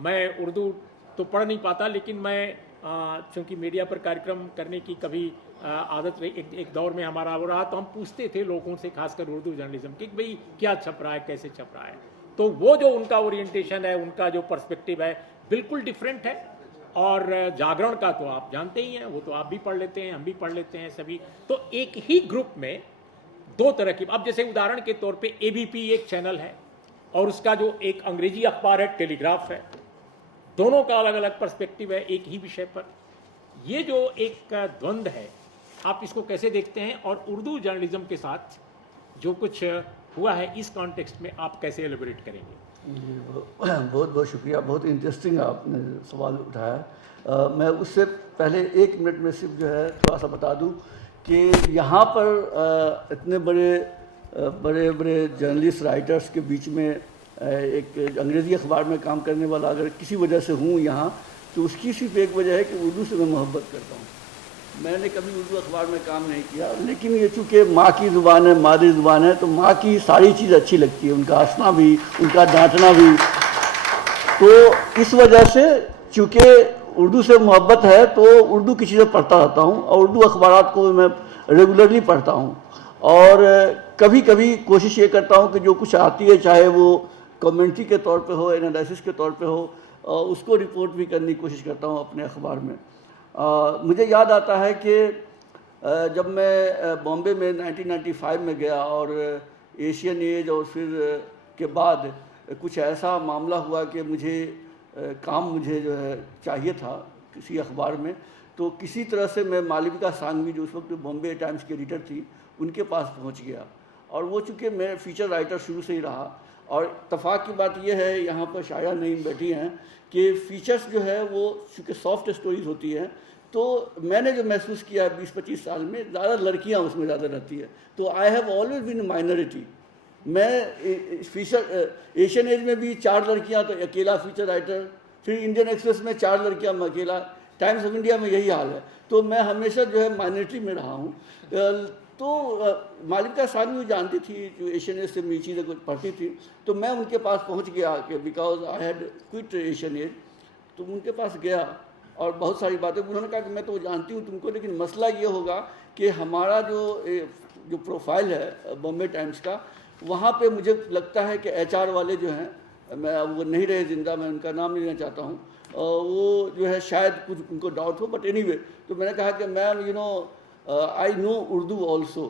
मैं उर्दू तो पढ़ नहीं पाता, लेकिन मैं चूँकि मीडिया पर कार्यक्रम करने की कभी आदत रही, एक दौर में हमारा हो रहा, तो हम पूछते थे लोगों से, खासकर उर्दू जर्नलिज्म की, कि भाई क्या छप रहा है, कैसे छप रहा है। तो वो जो उनका ओरिएंटेशन है, उनका जो पर्सपेक्टिव है, बिल्कुल डिफरेंट है। और जागरण का तो आप जानते ही हैं, वो तो आप भी पढ़ लेते हैं, हम भी पढ़ लेते हैं सभी। तो एक ही ग्रुप में दो तरह की, अब जैसे उदाहरण के तौर पे एबीपी एक चैनल है और उसका जो एक अंग्रेजी अखबार है टेलीग्राफ है, दोनों का अलग अलग पर्सपेक्टिव है एक ही विषय पर। ये जो एक द्वंद्व है, आप इसको कैसे देखते हैं, और उर्दू जर्नलिज्म के साथ जो कुछ हुआ है इस कॉन्टेक्स्ट में आप कैसे एलिबरेट करेंगे? बहुत बहुत शुक्रिया, बहुत इंटरेस्टिंग आपने सवाल उठाया। मैं उससे पहले 1 मिनट में सिर्फ जो है थोड़ा सा बता दूं कि यहाँ पर इतने बड़े बड़े जर्नलिस्ट राइटर्स के बीच में एक अंग्रेज़ी अखबार में काम करने वाला अगर किसी वजह से हूँ यहाँ, तो उसकी सिर्फ एक वजह है कि उर्दू से मैं मोहब्बत करता हूँ। मैंने कभी उर्दू अखबार में काम नहीं किया, लेकिन ये चूँकि माँ की ज़ुबान है, मादरी ज़ुबान है, तो माँ की सारी चीज़ अच्छी लगती है, उनका हंसना भी, उनका डांटना भी। तो इस वजह से चूँकि उर्दू से मोहब्बत है तो उर्दू की चीज़ें पढ़ता रहता हूँ और उर्दू अखबारात को मैं रेगुलरली पढ़ता हूँ। और कभी कभी कोशिश ये करता हूँ कि जो कुछ आती है, चाहे वो कमेंट्री के तौर पे हो, एनालिसिस के तौर पे हो, उसको रिपोर्ट भी करने की कोशिश करता हूँ अपने अखबार में। मुझे याद आता है कि जब मैं बॉम्बे में 1995 में गया और एशियन एज और फिर के बाद कुछ ऐसा मामला हुआ कि मुझे जो है चाहिए था किसी अखबार में, तो किसी तरह से मैं मालविका सांघवी जो उस वक्त बॉम्बे टाइम्स की एडिटर थी उनके पास पहुंच गया। और वो चूँकि मैं फीचर राइटर शुरू से ही रहा, और इत्तफाक की बात यह है, यहाँ पर शाया नईम बैठी हैं, कि फीचर्स जो है वो चूँकि सॉफ्ट स्टोरीज होती हैं, तो मैंने जो महसूस किया 20-25 साल में, ज़्यादा लड़कियाँ उसमें ज़्यादा रहती है। तो I have always been minority. मैं फीचर एशियन एज में भी 4 लड़कियाँ, तो अकेला फीचर राइटर, फिर इंडियन एक्सप्रेस में 4 लड़कियाँ, मैं अकेला, टाइम्स ऑफ इंडिया में यही हाल है। तो मैं हमेशा जो है माइनॉरिटी में रहा हूँ। तो मालविका सांघवी जानती थी, जो एशियन एज से मेरी चीज़ें कुछ पढ़ती थी, तो मैं उनके पास पहुँच गया कि because I had quit Asian Age. तो उनके पास गया और बहुत सारी बातें, उन्होंने कहा कि मैं तो जानती हूँ तुमको, लेकिन मसला ये होगा कि हमारा जो प्रोफाइल है बॉम्बे टाइम्स का, वहाँ पे मुझे लगता है कि एचआर वाले जो हैं, मैं वो नहीं रहे जिंदा, मैं उनका नाम नहीं लेना चाहता हूँ, वो जो है शायद कुछ उनको डाउट हो, बट एनीवे। तो मैंने कहा कि ma'am I know Urdu also.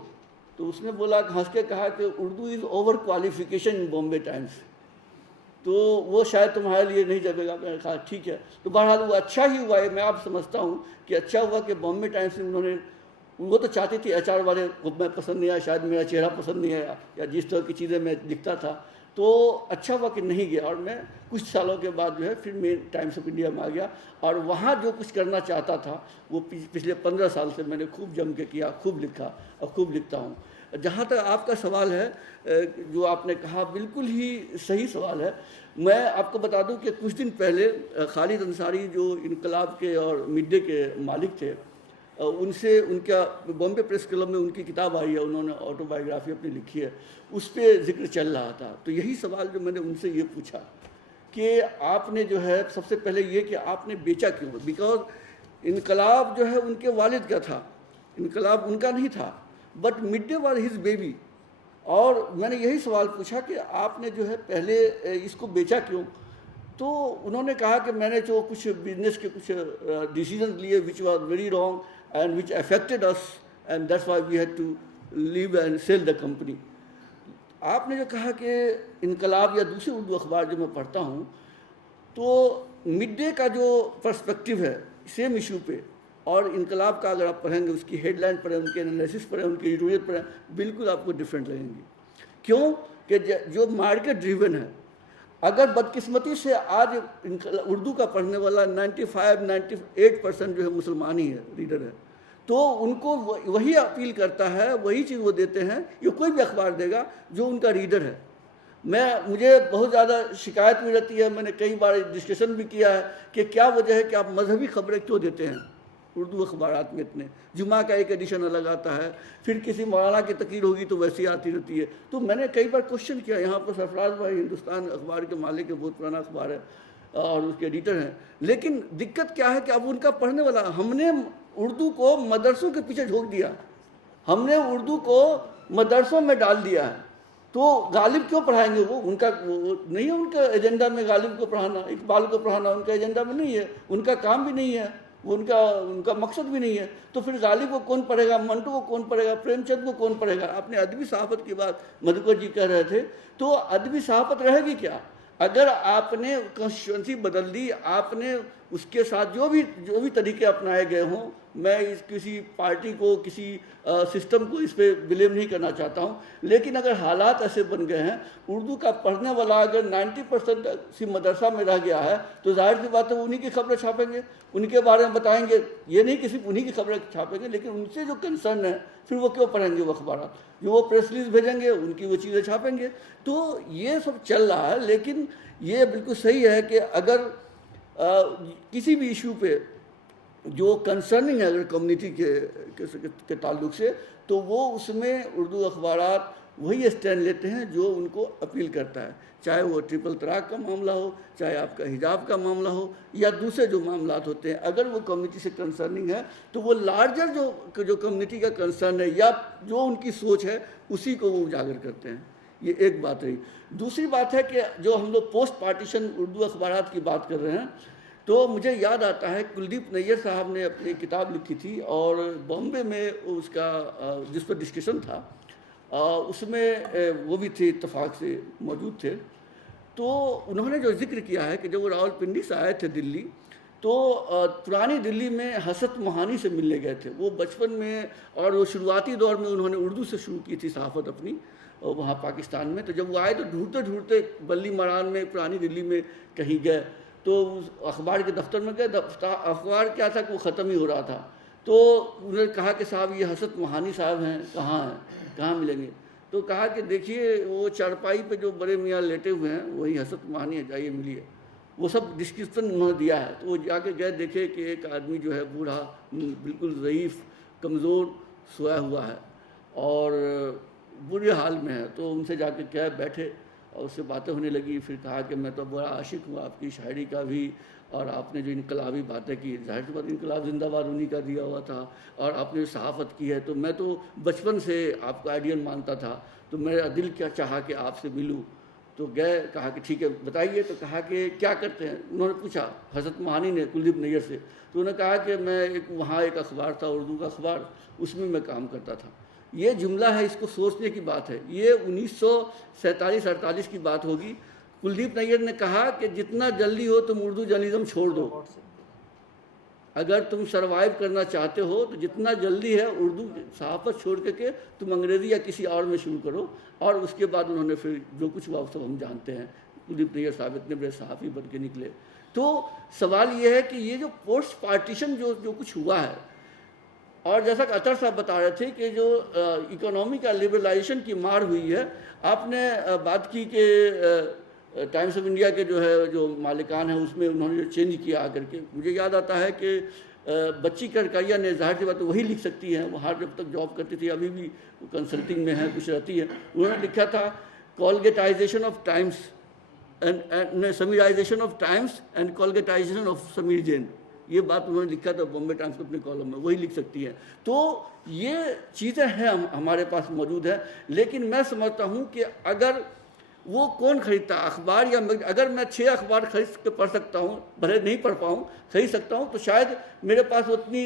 तो उसने बोला, हंस के कहा कि Urdu is over qualification in Bombay times, तो वो शायद तुम्हारे लिए नहीं जमेगा। मैंने कहा ठीक है। तो बहरहाल वो अच्छा ही हुआ है, मैं आप समझता हूँ कि अच्छा हुआ कि बॉम्बे टाइम्स में उन्होंने, वो तो चाहती थी एचआर वाले को मैं पसंद नहीं आया, शायद मेरा चेहरा पसंद नहीं आया या जिस तरह की चीज़ें मैं लिखता था, तो अच्छा हुआ कि नहीं गया। और मैं कुछ सालों के बाद जो है फिर मैं टाइम्स ऑफ इंडिया में आ गया, और वहाँ जो कुछ करना चाहता था वो पिछले 15 साल से मैंने खूब जम के किया, खूब लिखा और खूब लिखता हूँ। जहाँ तक आपका सवाल है, जो आपने कहा बिल्कुल ही सही सवाल है। मैं आपको बता दूं कि कुछ दिन पहले खालिद अंसारी जो इनकलाब के और मिड डे के मालिक थे, उनसे उनका बॉम्बे प्रेस क्लब में उनकी किताब आई है, उन्होंने ऑटोबायोग्राफी अपनी लिखी है, उस पर जिक्र चल रहा था। तो यही सवाल जो मैंने उनसे ये पूछा कि आपने जो है सबसे पहले ये कि आपने बेचा क्यों, बिकॉज इनकलाब जो है उनके वालिद का था, इनकलाब उनका नहीं था, but mid day was his baby. और मैंने यही सवाल पूछा कि आपने जो है पहले इसको बेचा क्यों। तो उन्होंने कहा कि मैंने जो कुछ बिजनेस के कुछ डिसीजन लिए which was very wrong and which affected us, and that's why we had to leave and sell the company. आपने जो कहा कि इनकलाब या दूसरे उर्दू अखबार जो मैं पढ़ता हूँ, तो मिड डे का जो पर्सपेक्टिव है सेम इशू पे, और इनकलाब का अगर आप पढ़ेंगे, उसकी हेडलाइन पढ़ें, उनके एनालिसिस पढ़ें, उनके एडिटोरियल पढ़ें, बिल्कुल आपको डिफरेंट लगेंगी। क्यों कि जो मार्केट ड्रिवन है, अगर बदकिस्मती से आज उर्दू का पढ़ने वाला 95-98% जो है मुसलमान ही है, रीडर है, तो उनको वही अपील करता है, वही चीज़ वो देते हैं, ये कोई भी अखबार देगा जो उनका रीडर है। मुझे बहुत ज़्यादा शिकायत भी रहती है, मैंने कई बार डिस्कशन भी किया है कि क्या वजह है कि आप मजहबी खबरें क्यों देते हैं उर्दू अखबारात में इतने। जुमा का एक एडिशन अलग आता है, फिर किसी मौलाना की तकीर होगी तो वैसी आती रहती है। तो मैंने कई बार क्वेश्चन किया, यहाँ पर सरफराज भाई हिंदुस्तान अखबार के मालिक है, बहुत पुराना अखबार है और उसके एडिटर हैं, लेकिन दिक्कत क्या है कि अब उनका पढ़ने वाला, हमने उर्दू को मदरसों के पीछे झोंक दिया, हमने उर्दू को मदरसों में डाल दिया है। तो गालिब क्यों पढ़ाएंगे? वो नहीं है उनका एजेंडा में गालिब को पढ़ाना, इकबाल को पढ़ाना उनका एजेंडा में नहीं है, उनका काम भी नहीं है, वो उनका मकसद भी नहीं है। तो फिर गालिब को कौन पढ़ेगा, मंटू को कौन पढ़ेगा, प्रेमचंद को कौन पढ़ेगा? आपने अदबी सहाफ़त की बात मधुकर जी कह रहे थे, तो अदबी सहाफ़त रहेगी क्या अगर आपने कॉन्स्टिट्यूंसी बदल दी, आपने उसके साथ जो भी तरीके अपनाए गए हों। मैं किसी पार्टी को, किसी सिस्टम को इस पर ब्लेम नहीं करना चाहता हूँ, लेकिन अगर हालात ऐसे बन गए हैं, उर्दू का पढ़ने वाला अगर 90% किसी मदरसा में रह गया है, तो जाहिर सी बात है उन्हीं की खबरें छापेंगे, उनके बारे में बताएंगे। ये नहीं कि सिर्फ उन्हीं की खबरें छापेंगे, लेकिन उनसे जो कंसर्न है फिर वो क्यों पढ़ेंगे वो अखबार? जो वो प्रेस रिलीज भेजेंगे उनकी वो चीज़ें छापेंगे। तो ये सब चल रहा है, लेकिन ये बिल्कुल सही है कि अगर किसी भी इशू पे जो कंसर्निंग है अगर कम्युनिटी के ताल्लुक से, तो वो उसमें उर्दू अखबारात वही स्टैंड लेते हैं जो उनको अपील करता है, चाहे वो ट्रिपल तलाक का मामला हो, चाहे आपका हिजाब का मामला हो, या दूसरे जो मामलात होते हैं। अगर वो कम्युनिटी से कंसर्निंग है तो वो लार्जर जो कम्युनिटी का कंसर्न है या जो उनकी सोच है उसी को वो उजागर करते हैं। ये एक बात रही। दूसरी बात है कि जो हम लोग पोस्ट पार्टीशन उर्दू अखबारात की बात कर रहे हैं, तो मुझे याद आता है कुलदीप नैयर साहब ने अपनी किताब लिखी थी और बॉम्बे में उसका जिस पर डिस्कशन था उसमें वो भी थे, इत्तेफाक से मौजूद थे। तो उन्होंने जो जिक्र किया है कि जब वो रावलपिंडी से आए थे दिल्ली, तो पुरानी दिल्ली में हसरत मोहानी से मिलने गए थे। वो बचपन में और वो शुरुआती दौर में उन्होंने उर्दू से शुरू की थी सहाफ़त अपनी वहाँ पाकिस्तान में। तो जब वो आए तो ढूंढते ढूंढते बल्ली मरान में पुरानी दिल्ली में कहीं गए, तो उस अखबार के दफ्तर में गए। अखबार क्या था कि वो ख़त्म ही हो रहा था। तो उन्होंने कहा कि साहब ये हसरत मोहानी साहब हैं, कहाँ हैं, कहाँ मिलेंगे? तो कहा कि देखिए वो चारपाई पे जो बड़े मियाँ लेटे हुए हैं वही हसरत मोहानी है, जाइए मिलिए। वो सब डिस्क्रिप्शन उन्होंने दिया है। तो वो जाके गए, देखे कि एक आदमी जो है बूढ़ा, बिल्कुल ज़ईफ़, कमज़ोर, सोया हुआ है और बुरे हाल में है। तो उनसे जाके क्या बैठे और उससे बातें होने लगी। फिर कहा कि मैं तो बड़ा आशिक हूँ आपकी शायरी का भी, और आपने जो इनकलाबी बातें की, जाहिर सी बात इनकलाब जिंदाबाद उन्हीं का दिया हुआ था, और आपने जो सहाफ़त की है तो मैं तो बचपन से आपको आइडियल मानता था, तो मेरा दिल क्या चाहा कि आपसे मिलूँ। तो गए, कहा कि ठीक है बताइए। तो कहा कि क्या करते हैं? उन्होंने पूछा हज़रत मोहानी ने कुलदीप नैयर से। तो उन्होंने कहा कि मैं वहाँ एक अखबार था, उर्दू का अखबार, उसमें मैं काम करता था। ये जुमला है, इसको सोचने की बात है। ये 1947-48 की बात होगी। कुलदीप नैयर ने कहा कि जितना जल्दी हो तुम उर्दू जर्नलिज्म छोड़ दो, अगर तुम सर्वाइव करना चाहते हो तो जितना जल्दी है उर्दू सहाफ़त छोड़ के तुम अंग्रेज़ी या किसी और में शुरू करो। और उसके बाद उन्होंने फिर जो कुछ हुआ सब हम जानते हैं। कुलदीप नैयर साहब इतने बड़े सहाफ़ी बन के निकले। तो सवाल ये है कि ये जो पोस्ट पार्टीशन जो कुछ हुआ है, और जैसा कि अतर साहब बता रहे थे कि जो इकोनॉमी का लिबरलाइजेशन की मार हुई है, आपने बात की कि टाइम्स ऑफ इंडिया के जो मालिकान हैं उसमें उन्होंने जो चेंज किया आकर के, मुझे याद आता है कि बच्ची करकरिया ने, जाहिर सी बात वही लिख सकती हैं, वहाँ जब तक जॉब करती थी, अभी भी कंसल्टिंग में है, कुछ रहती है। उन्होंने लिखा था colgatisation of Times and samirisation of Times and colgatisation of Samir Jain. ये बात उन्होंने लिखा था बॉम्बे टाइम्स को अपने कॉलम में, वही लिख सकती है। तो ये चीज़ें हैं हमारे पास मौजूद है। लेकिन मैं समझता हूँ कि अगर वो कौन खरीदता अखबार, या अगर मैं 6 अखबार खरीद के पढ़ सकता हूँ, भले नहीं पढ़ पाऊँ, खरीद सकता हूँ, तो शायद मेरे पास उतनी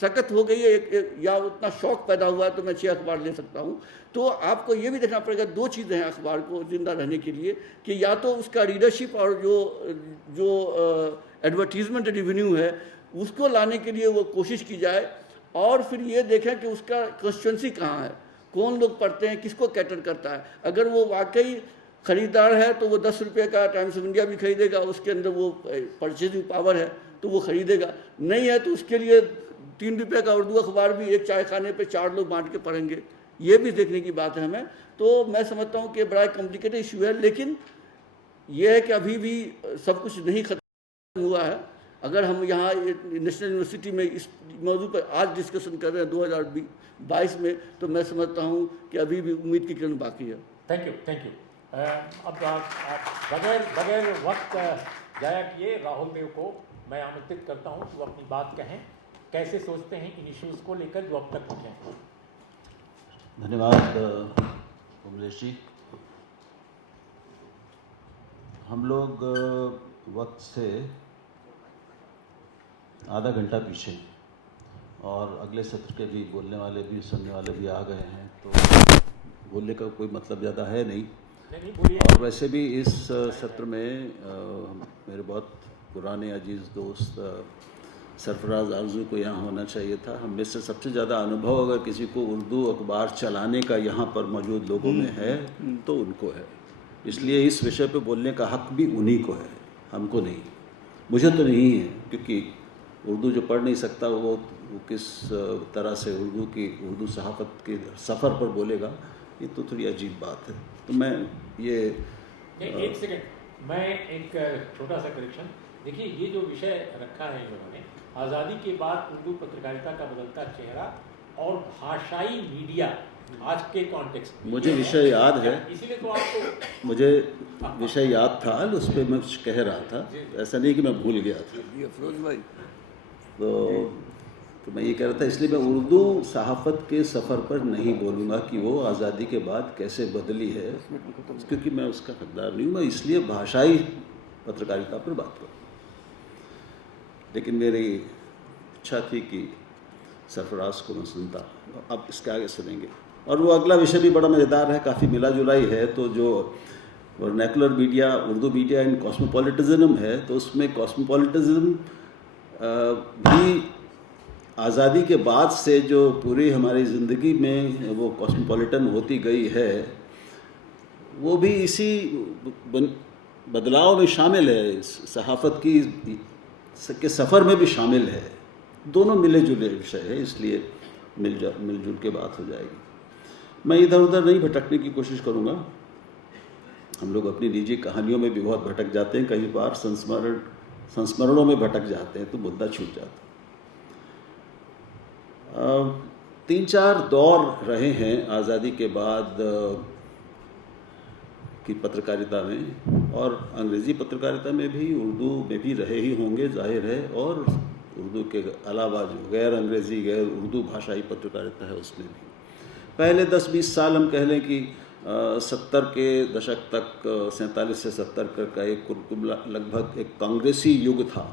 सकत हो गई है या उतना शौक़ पैदा हुआ है तो मैं 6 अखबार ले सकता हूँ। तो आपको ये भी देखना पड़ेगा, 2 चीज़ें हैं अखबार को ज़िंदा रहने के लिए, कि या तो उसका रीडरशिप और जो एडवर्टीज़मेंट रेवेन्यू है उसको लाने के लिए वो कोशिश की जाए, और फिर ये देखें कि उसका कंस्टिट्यूंसी कहाँ है, कौन लोग पढ़ते हैं, किसको कैटर करता है। अगर वो वाकई ख़रीदार है तो वो 10 रुपये का टाइम्स ऑफ इंडिया भी खरीदेगा, उसके अंदर वो परचेजिंग पावर है तो वो ख़रीदेगा। नहीं है तो उसके लिए 3 रुपये का उर्दू अखबार भी एक चाय खाने पे 4 लोग बांट के पढ़ेंगे। ये भी देखने की बात है हमें। तो मैं समझता हूँ कि बड़ा कॉम्प्लिकेटेड इशू है, लेकिन यह है कि अभी भी सब कुछ नहीं ख़त्म हुआ है। अगर हम यहाँ नेशनल यूनिवर्सिटी में इस मौजू पर आज डिस्कशन कर रहे हैं 2022 में, तो मैं समझता हूँ कि अभी भी उम्मीद की किरण बाकी है। Thank you. अब बगैर वक्त जाया किए राहुल देव को मैं आमंत्रित करता हूँ कि वो अपनी बात कहें, कैसे सोचते हैं इन इश्यूज़ को लेकर जो अब तक उठे हैं। धन्यवाद कमलेश जी। हम लोग वक्त से आधा घंटा पीछे हैं और अगले सत्र के भी बोलने वाले भी सुनने वाले भी आ गए हैं, तो बोलने का कोई मतलब ज़्यादा है नहीं। और वैसे भी इस सत्र में मेरे बहुत पुराने अजीज़ दोस्त सरफराज आरजू को यहाँ होना चाहिए था। हम में से सबसे ज़्यादा अनुभव अगर किसी को उर्दू अखबार चलाने का यहाँ पर मौजूद लोगों में है तो उनको है, इसलिए इस विषय पे बोलने का हक भी उन्हीं को है, हमको नहीं। मुझे तो नहीं है, क्योंकि उर्दू जो पढ़ नहीं सकता वो किस तरह से उर्दू सहाफ़त के सफ़र पर बोलेगा, ये तो थोड़ी अजीब बात है। तो मैं ये एक सेकंड, मैं एक छोटा सा करेक्शन। देखिए, ये जो विषय रखा है इन लोगों ने, आज़ादी के बाद उर्दू पत्रकारिता का बदलता चेहरा और भाषाई मीडिया आज के कॉन्टेक्स्ट में, मुझे विषय याद है, इसीलिए तो आपको मुझे विषय याद था, उस पर मैं कुछ कह रहा था, ऐसा नहीं कि मैं भूल गया था। ये अफरोज भाई, तो मैं ये कह रहा था, इसलिए मैं उर्दू सहाफ़त के सफ़र पर नहीं बोलूँगा कि वो आज़ादी के बाद कैसे बदली है, क्योंकि मैं उसका हकदार नहीं हूँ। मैं इसलिए भाषाई पत्रकारिता पर बात करूँ। लेकिन मेरी इच्छा थी कि सरफराज को मैं सुनता, अब इसके आगे सुनेंगे। और वो अगला विषय भी बड़ा मज़ेदार है, काफ़ी मिला जुला ही है। तो जो वर्नैकुलर मीडिया, उर्दू मीडिया इन कॉस्मोपॉलिटिज़म है, तो उसमें कॉस्मोपॉलिटिज़म भी आज़ादी के बाद से जो पूरी हमारी ज़िंदगी में वो कॉस्मोपॉलिटन होती गई है, वो भी इसी बदलाव में शामिल है, सहाफ़त के सफ़र में भी शामिल है। दोनों मिले जुले विषय है, इसलिए मिलजुल के बात हो जाएगी। मैं इधर उधर नहीं भटकने की कोशिश करूँगा। हम लोग अपनी निजी कहानियों में भी बहुत भटक जाते हैं, कई बार संस्मरणों में भटक जाते हैं, तो मुद्दा छूट जाता है। 3-4 दौर रहे हैं आज़ादी के बाद की पत्रकारिता में, और अंग्रेज़ी पत्रकारिता में भी, उर्दू में भी रहे ही होंगे, जाहिर है। और उर्दू के अलावा जो गैर अंग्रेज़ी, गैर उर्दू भाषाई पत्रकारिता है, उसमें भी पहले 10-20 साल हम कह लें कि 70 के दशक तक, 47 से 70 का एक लगभग एक कांग्रेसी युग था,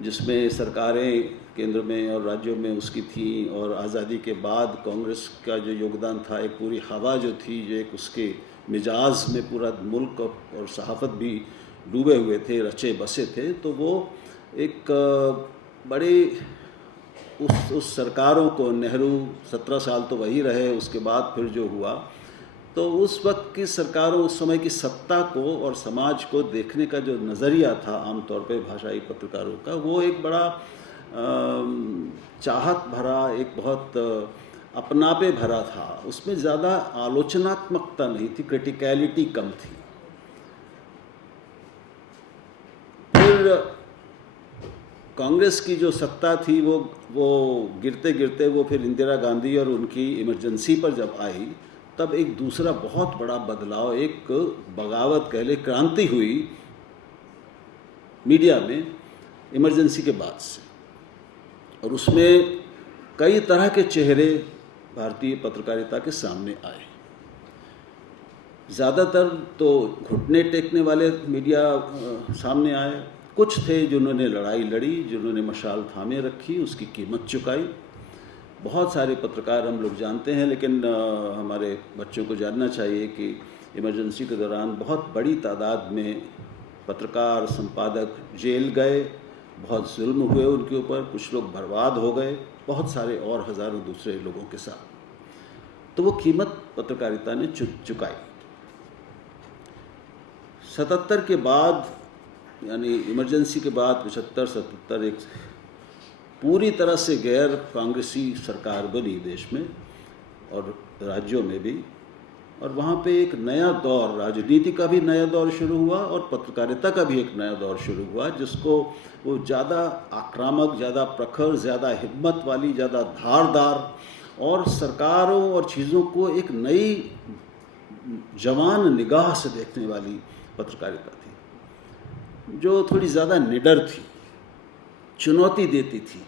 जिसमें सरकारें केंद्र में और राज्यों में उसकी थी। और आज़ादी के बाद कांग्रेस का जो योगदान था, एक पूरी हवा जो थी, जो एक उसके मिजाज में पूरा मुल्क और सहाफ़त भी डूबे हुए थे, रचे बसे थे। तो वो एक बड़े उस सरकारों को, नेहरू 17 साल तो वही रहे, उसके बाद फिर जो हुआ, तो उस वक्त की सरकारों, उस समय की सत्ता को और समाज को देखने का जो नज़रिया था आमतौर पे भाषाई पत्रकारों का, वो एक बड़ा चाहत भरा, एक बहुत अपनापे भरा था। उसमें ज़्यादा आलोचनात्मकता नहीं थी, क्रिटिकलिटी कम थी। फिर कांग्रेस की जो सत्ता थी वो गिरते गिरते वो फिर इंदिरा गांधी और उनकी इमरजेंसी पर जब आई, तब एक दूसरा बहुत बड़ा बदलाव, एक बगावत कह ले, क्रांति हुई मीडिया में इमरजेंसी के बाद से। और उसमें कई तरह के चेहरे भारतीय पत्रकारिता के सामने आए। ज़्यादातर तो घुटने टेकने वाले मीडिया सामने आए। कुछ थे जिन्होंने लड़ाई लड़ी, जिन्होंने मशाल थामे रखी, उसकी कीमत चुकाई। बहुत सारे पत्रकार हम लोग जानते हैं, लेकिन हमारे बच्चों को जानना चाहिए कि इमरजेंसी के दौरान बहुत बड़ी तादाद में पत्रकार, संपादक जेल गए, बहुत जुल्म हुए उनके ऊपर, कुछ लोग बर्बाद हो गए, बहुत सारे और हज़ारों दूसरे लोगों के साथ। तो वो कीमत पत्रकारिता ने चुकाई। 77 के बाद, यानी इमरजेंसी के बाद 75-77, एक पूरी तरह से गैर कांग्रेसी सरकार बनी देश में और राज्यों में भी। और वहाँ पे एक नया दौर, राजनीति का भी नया दौर शुरू हुआ और पत्रकारिता का भी एक नया दौर शुरू हुआ, जिसको वो ज़्यादा आक्रामक, ज़्यादा प्रखर, ज़्यादा हिम्मत वाली, ज़्यादा धारदार और सरकारों और चीज़ों को एक नई जवान निगाह से देखने वाली पत्रकारिता थी, जो थोड़ी ज़्यादा निडर थी, चुनौती देती थी,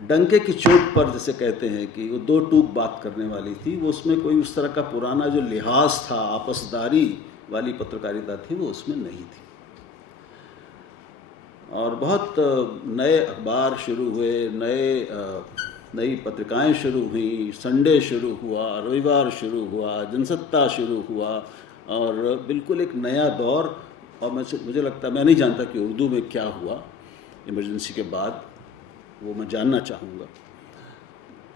डंके की चोट पर जैसे कहते हैं कि वो दो टूक बात करने वाली थी। वो उसमें कोई उस तरह का पुराना जो लिहाज था, आपसदारी वाली पत्रकारिता थी वो उसमें नहीं थी। और बहुत नए अखबार शुरू हुए, नई पत्रिकाएं शुरू हुई, संडे शुरू हुआ, रविवार शुरू हुआ, जनसत्ता शुरू हुआ, और बिल्कुल एक नया दौर। और मुझे लगता है, मैं नहीं जानता कि उर्दू में क्या हुआ इमरजेंसी के बाद, वो मैं जानना चाहूँगा।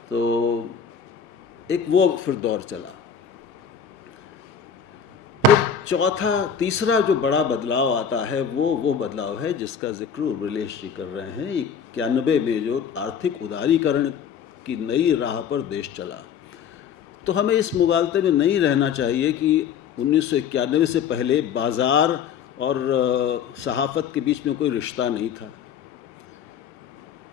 तो एक वो फिर दौर चला। फिर तीसरा जो बड़ा बदलाव आता है वो बदलाव है जिसका जिक्र उर्मिलेश जी कर रहे हैं। 91 में जो आर्थिक उदारीकरण की नई राह पर देश चला, तो हमें इस मुगालते में नहीं रहना चाहिए कि 1991 से पहले बाज़ार और सहाफ़त के बीच में कोई रिश्ता नहीं था।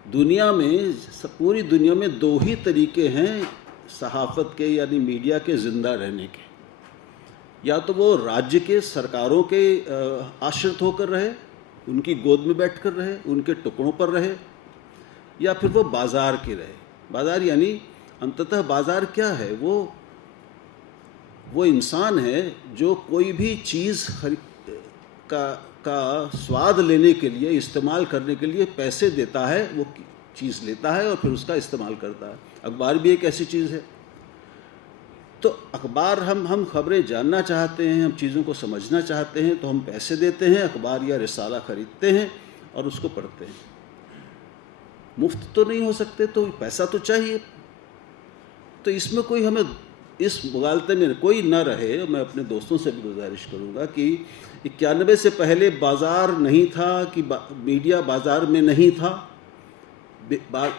दुनिया में, पूरी दुनिया में दो ही तरीके हैं सहाफ़त के यानी मीडिया के ज़िंदा रहने के। या तो वो राज्य के सरकारों के आश्रित होकर रहे, उनकी गोद में बैठकर रहे, उनके टुकड़ों पर रहे, या फिर वो बाज़ार के रहे। बाज़ार यानी अंततः बाज़ार क्या है? वो इंसान है जो कोई भी चीज़ का स्वाद लेने के लिए, इस्तेमाल करने के लिए पैसे देता है, वो चीज़ लेता है और फिर उसका इस्तेमाल करता है। अखबार भी एक ऐसी चीज़ है। तो अखबार, हम खबरें जानना चाहते हैं, हम चीज़ों को समझना चाहते हैं, तो हम पैसे देते हैं, अखबार या रिसाला ख़रीदते हैं और उसको पढ़ते हैं। मुफ्त तो नहीं हो सकते, तो पैसा तो चाहिए। तो इसमें कोई, हमें इस मुगालते में कोई न रहे। मैं अपने दोस्तों से भी गुजारिश करूँगा कि 91 से पहले बाज़ार नहीं था कि मीडिया बाज़ार में नहीं था।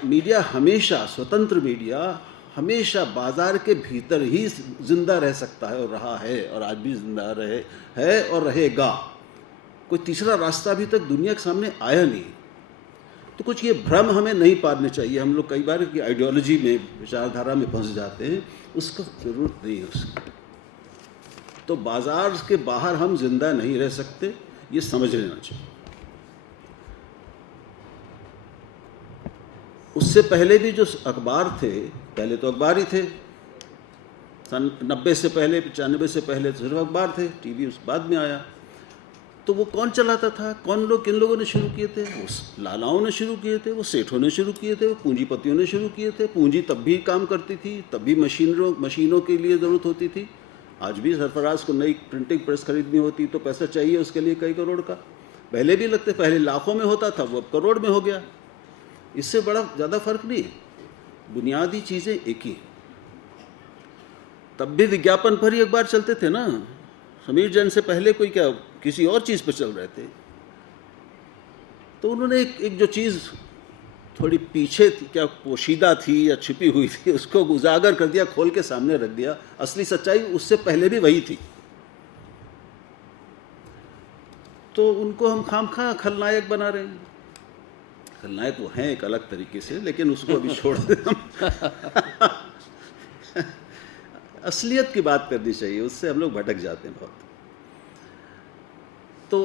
मीडिया हमेशा, स्वतंत्र मीडिया हमेशा बाज़ार के भीतर ही ज़िंदा रह सकता है और रहा है, और आज भी ज़िंदा है और रहेगा। कोई तीसरा रास्ता अभी तक दुनिया के सामने आया नहीं। तो कुछ ये भ्रम हमें नहीं पालने चाहिए। हम लोग कई बार की आइडियोलॉजी में, विचारधारा में फंस जाते हैं, उसका ज़रूरत नहीं है उसकी। तो बाज़ार के बाहर हम जिंदा नहीं रह सकते, ये समझ लेना चाहिए। उससे पहले भी जो अखबार थे, पहले तो अखबार ही थे। सन 90 से पहले, 95 से पहले तो सिर्फ अखबार थे, टीवी उस बाद में आया। तो वो कौन चलाता था? किन लोगों ने शुरू किए थे? वो लालाओं ने शुरू किए थे, वो सेठों ने शुरू किए थे, वो पूंजीपतियों ने शुरू किए थे। पूंजी तब भी काम करती थी, तब भी मशीनों के लिए ज़रूरत होती थी। आज भी सरफराज को नई प्रिंटिंग प्रेस खरीदनी होती तो पैसा चाहिए उसके लिए कई करोड़ का। पहले भी लगते, पहले लाखों में होता था, वो अब करोड़ में हो गया। इससे बड़ा ज़्यादा फर्क नहीं है, बुनियादी चीज़ें एक ही। तब भी विज्ञापन पर ही अखबार चलते थे ना। समीर जैन से पहले कोई क्या किसी और चीज़ पर चल रहे थे। तो उन्होंने एक जो चीज़ थोड़ी पीछे थी, क्या पोशीदा थी या छिपी हुई थी, उसको उजागर कर दिया, खोल के सामने रख दिया। असली सच्चाई उससे पहले भी वही थी। तो उनको हम खामखा खलनायक बना रहे हैं। खलनायक वो हैं एक अलग तरीके से, लेकिन उसको अभी छोड़ दें हम। असलियत की बात करनी चाहिए, उससे हम लोग भटक जाते हैं बहुत। तो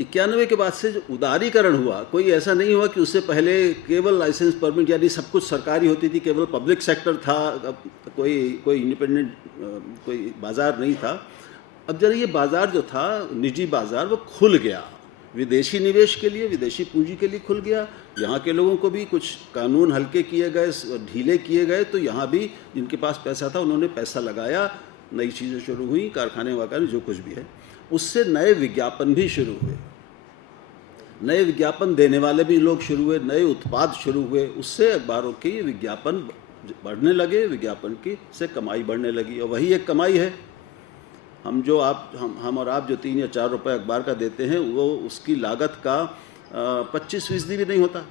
91 के बाद से जो उदारीकरण हुआ, कोई ऐसा नहीं हुआ कि उससे पहले केवल लाइसेंस परमिट यानी सब कुछ सरकारी होती थी, केवल पब्लिक सेक्टर था, कोई इंडिपेंडेंट कोई बाज़ार नहीं था। अब जरा ये बाज़ार जो था, निजी बाज़ार, वो खुल गया। विदेशी निवेश के लिए, विदेशी पूंजी के लिए खुल गया। यहाँ के लोगों को भी कुछ कानून हल्के किए गए, ढीले किए गए, तो यहाँ भी जिनके पास पैसा था उन्होंने पैसा लगाया, नई चीज़ें शुरू हुई, कारखाने वाखाने जो कुछ भी है। उससे नए विज्ञापन भी शुरू हुए, नए विज्ञापन देने वाले भी लोग शुरू हुए, नए उत्पाद शुरू हुए। उससे अखबारों के विज्ञापन बढ़ने लगे, विज्ञापन की से कमाई बढ़ने लगी। और वही एक कमाई है। हम और आप जो 3 या 4 रुपए अखबार का देते हैं, वो उसकी लागत का 25% भी नहीं होता।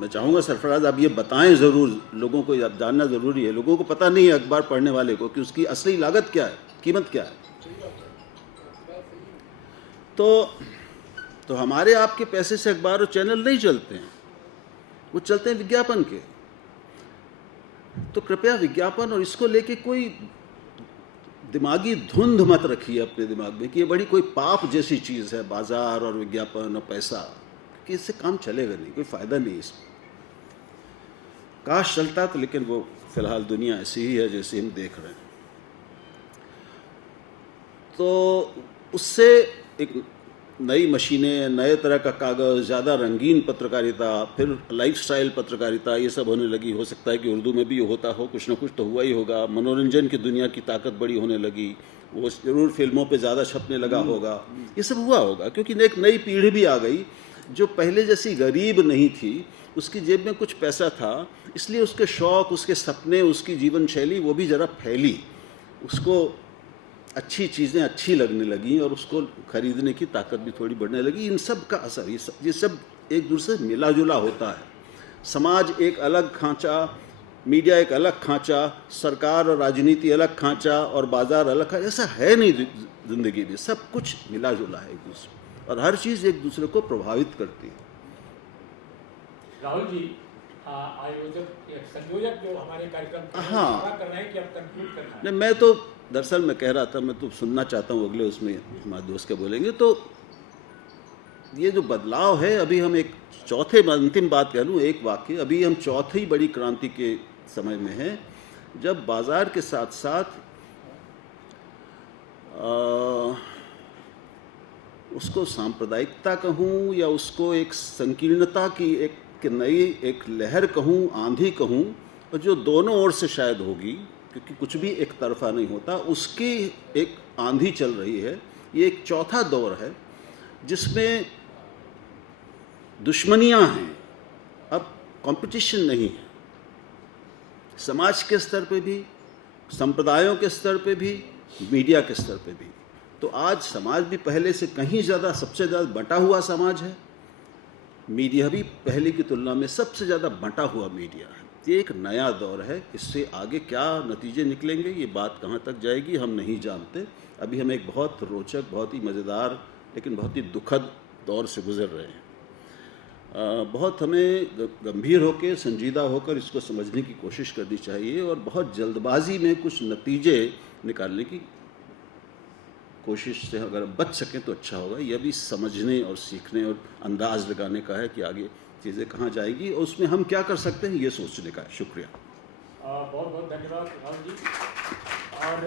मैं चाहूँगा सरफराज आप ये बताएं ज़रूर, लोगों को जानना ज़रूरी है। लोगों को पता नहीं है, अखबार पढ़ने वाले को, कि उसकी असली लागत क्या है, कीमत क्या है। तो हमारे आपके पैसे से अखबार और चैनल नहीं चलते हैं, वो चलते हैं विज्ञापन के। तो कृपया विज्ञापन और इसको लेके कोई दिमागी धुंध मत रखिए अपने दिमाग में कि ये बड़ी कोई पाप जैसी चीज़ है, बाजार और विज्ञापन और पैसा, कि इससे काम चलेगा नहीं, कोई फ़ायदा नहीं इसमें। काश चलता तो, लेकिन वो फिलहाल दुनिया ऐसी ही है जैसे हम देख रहे हैं। तो उससे एक नई मशीनें, नए तरह का कागज़, ज़्यादा रंगीन पत्रकारिता, फिर लाइफस्टाइल पत्रकारिता, ये सब होने लगी। हो सकता है कि उर्दू में भी होता हो, कुछ ना कुछ तो हुआ ही होगा। मनोरंजन की दुनिया की ताकत बड़ी होने लगी, वो ज़रूर फिल्मों पे ज़्यादा छपने लगा होगा, ये सब हुआ होगा। क्योंकि एक नई पीढ़ी भी आ गई जो पहले जैसी गरीब नहीं थी, उसकी जेब में कुछ पैसा था, इसलिए उसके शौक़, उसके सपने, उसकी जीवन शैली वो भी ज़रा फैली, उसको अच्छी चीज़ें अच्छी लगने लगी और उसको खरीदने की ताकत भी थोड़ी बढ़ने लगी। इन सब का असर, ये सब एक दूसरे से मिला जुला होता है। समाज एक अलग खांचा, मीडिया एक अलग खांचा, सरकार और राजनीति अलग खांचा और बाजार अलग खांचा, ऐसा है नहीं ज़िंदगी में। सब कुछ मिला जुला है एक दूसरे, और हर चीज़ एक दूसरे को प्रभावित करती है। राहुल जी, आयोजक संयोजक जो हमारे कार्यक्रम के हैं, हाँ। वो पूरा करना है कि अब कंक्लूड करना है? नहीं, मैं तो दरअसल मैं कह रहा था, मैं तो सुनना चाहता हूँ अगले उसमें हमारे दोस्त क्या बोलेंगे। तो ये जो बदलाव है, अभी हम एक चौथे, अंतिम बात कह लूँ, एक वाक्य, अभी हम चौथी बड़ी क्रांति के समय में हैं, जब बाज़ार के साथ साथ उसको सांप्रदायिकता कहूँ या उसको एक संकीर्णता की एक नई एक लहर कहूँ, आंधी कहूँ, और जो दोनों ओर से शायद होगी, क्योंकि कुछ भी एक तरफा नहीं होता, उसकी एक आंधी चल रही है। ये एक चौथा दौर है जिसमें दुश्मनियां हैं, अब कंपटीशन नहीं है, समाज के स्तर पे भी, संप्रदायों के स्तर पे भी, मीडिया के स्तर पे भी। तो आज समाज भी पहले से कहीं ज़्यादा, सबसे ज़्यादा बंटा हुआ समाज है, मीडिया भी पहले की तुलना में सबसे ज़्यादा बंटा हुआ मीडिया है। ये एक नया दौर है, इससे आगे क्या नतीजे निकलेंगे, ये बात कहाँ तक जाएगी हम नहीं जानते। अभी हम एक बहुत रोचक, बहुत ही मज़ेदार, लेकिन बहुत ही दुखद दौर से गुज़र रहे हैं। बहुत हमें गंभीर होकर, संजीदा होकर इसको समझने की कोशिश करनी चाहिए, और बहुत जल्दबाजी में कुछ नतीजे निकालने की कोशिश से अगर बच सकें तो अच्छा होगा। यह भी समझने और सीखने और अंदाज़ लगाने का है कि आगे चीज़ें कहाँ जाएगी, और उसमें हम क्या कर सकते हैं, ये सोचने का है। शुक्रिया। बहुत बहुत धन्यवाद राहुल जी। और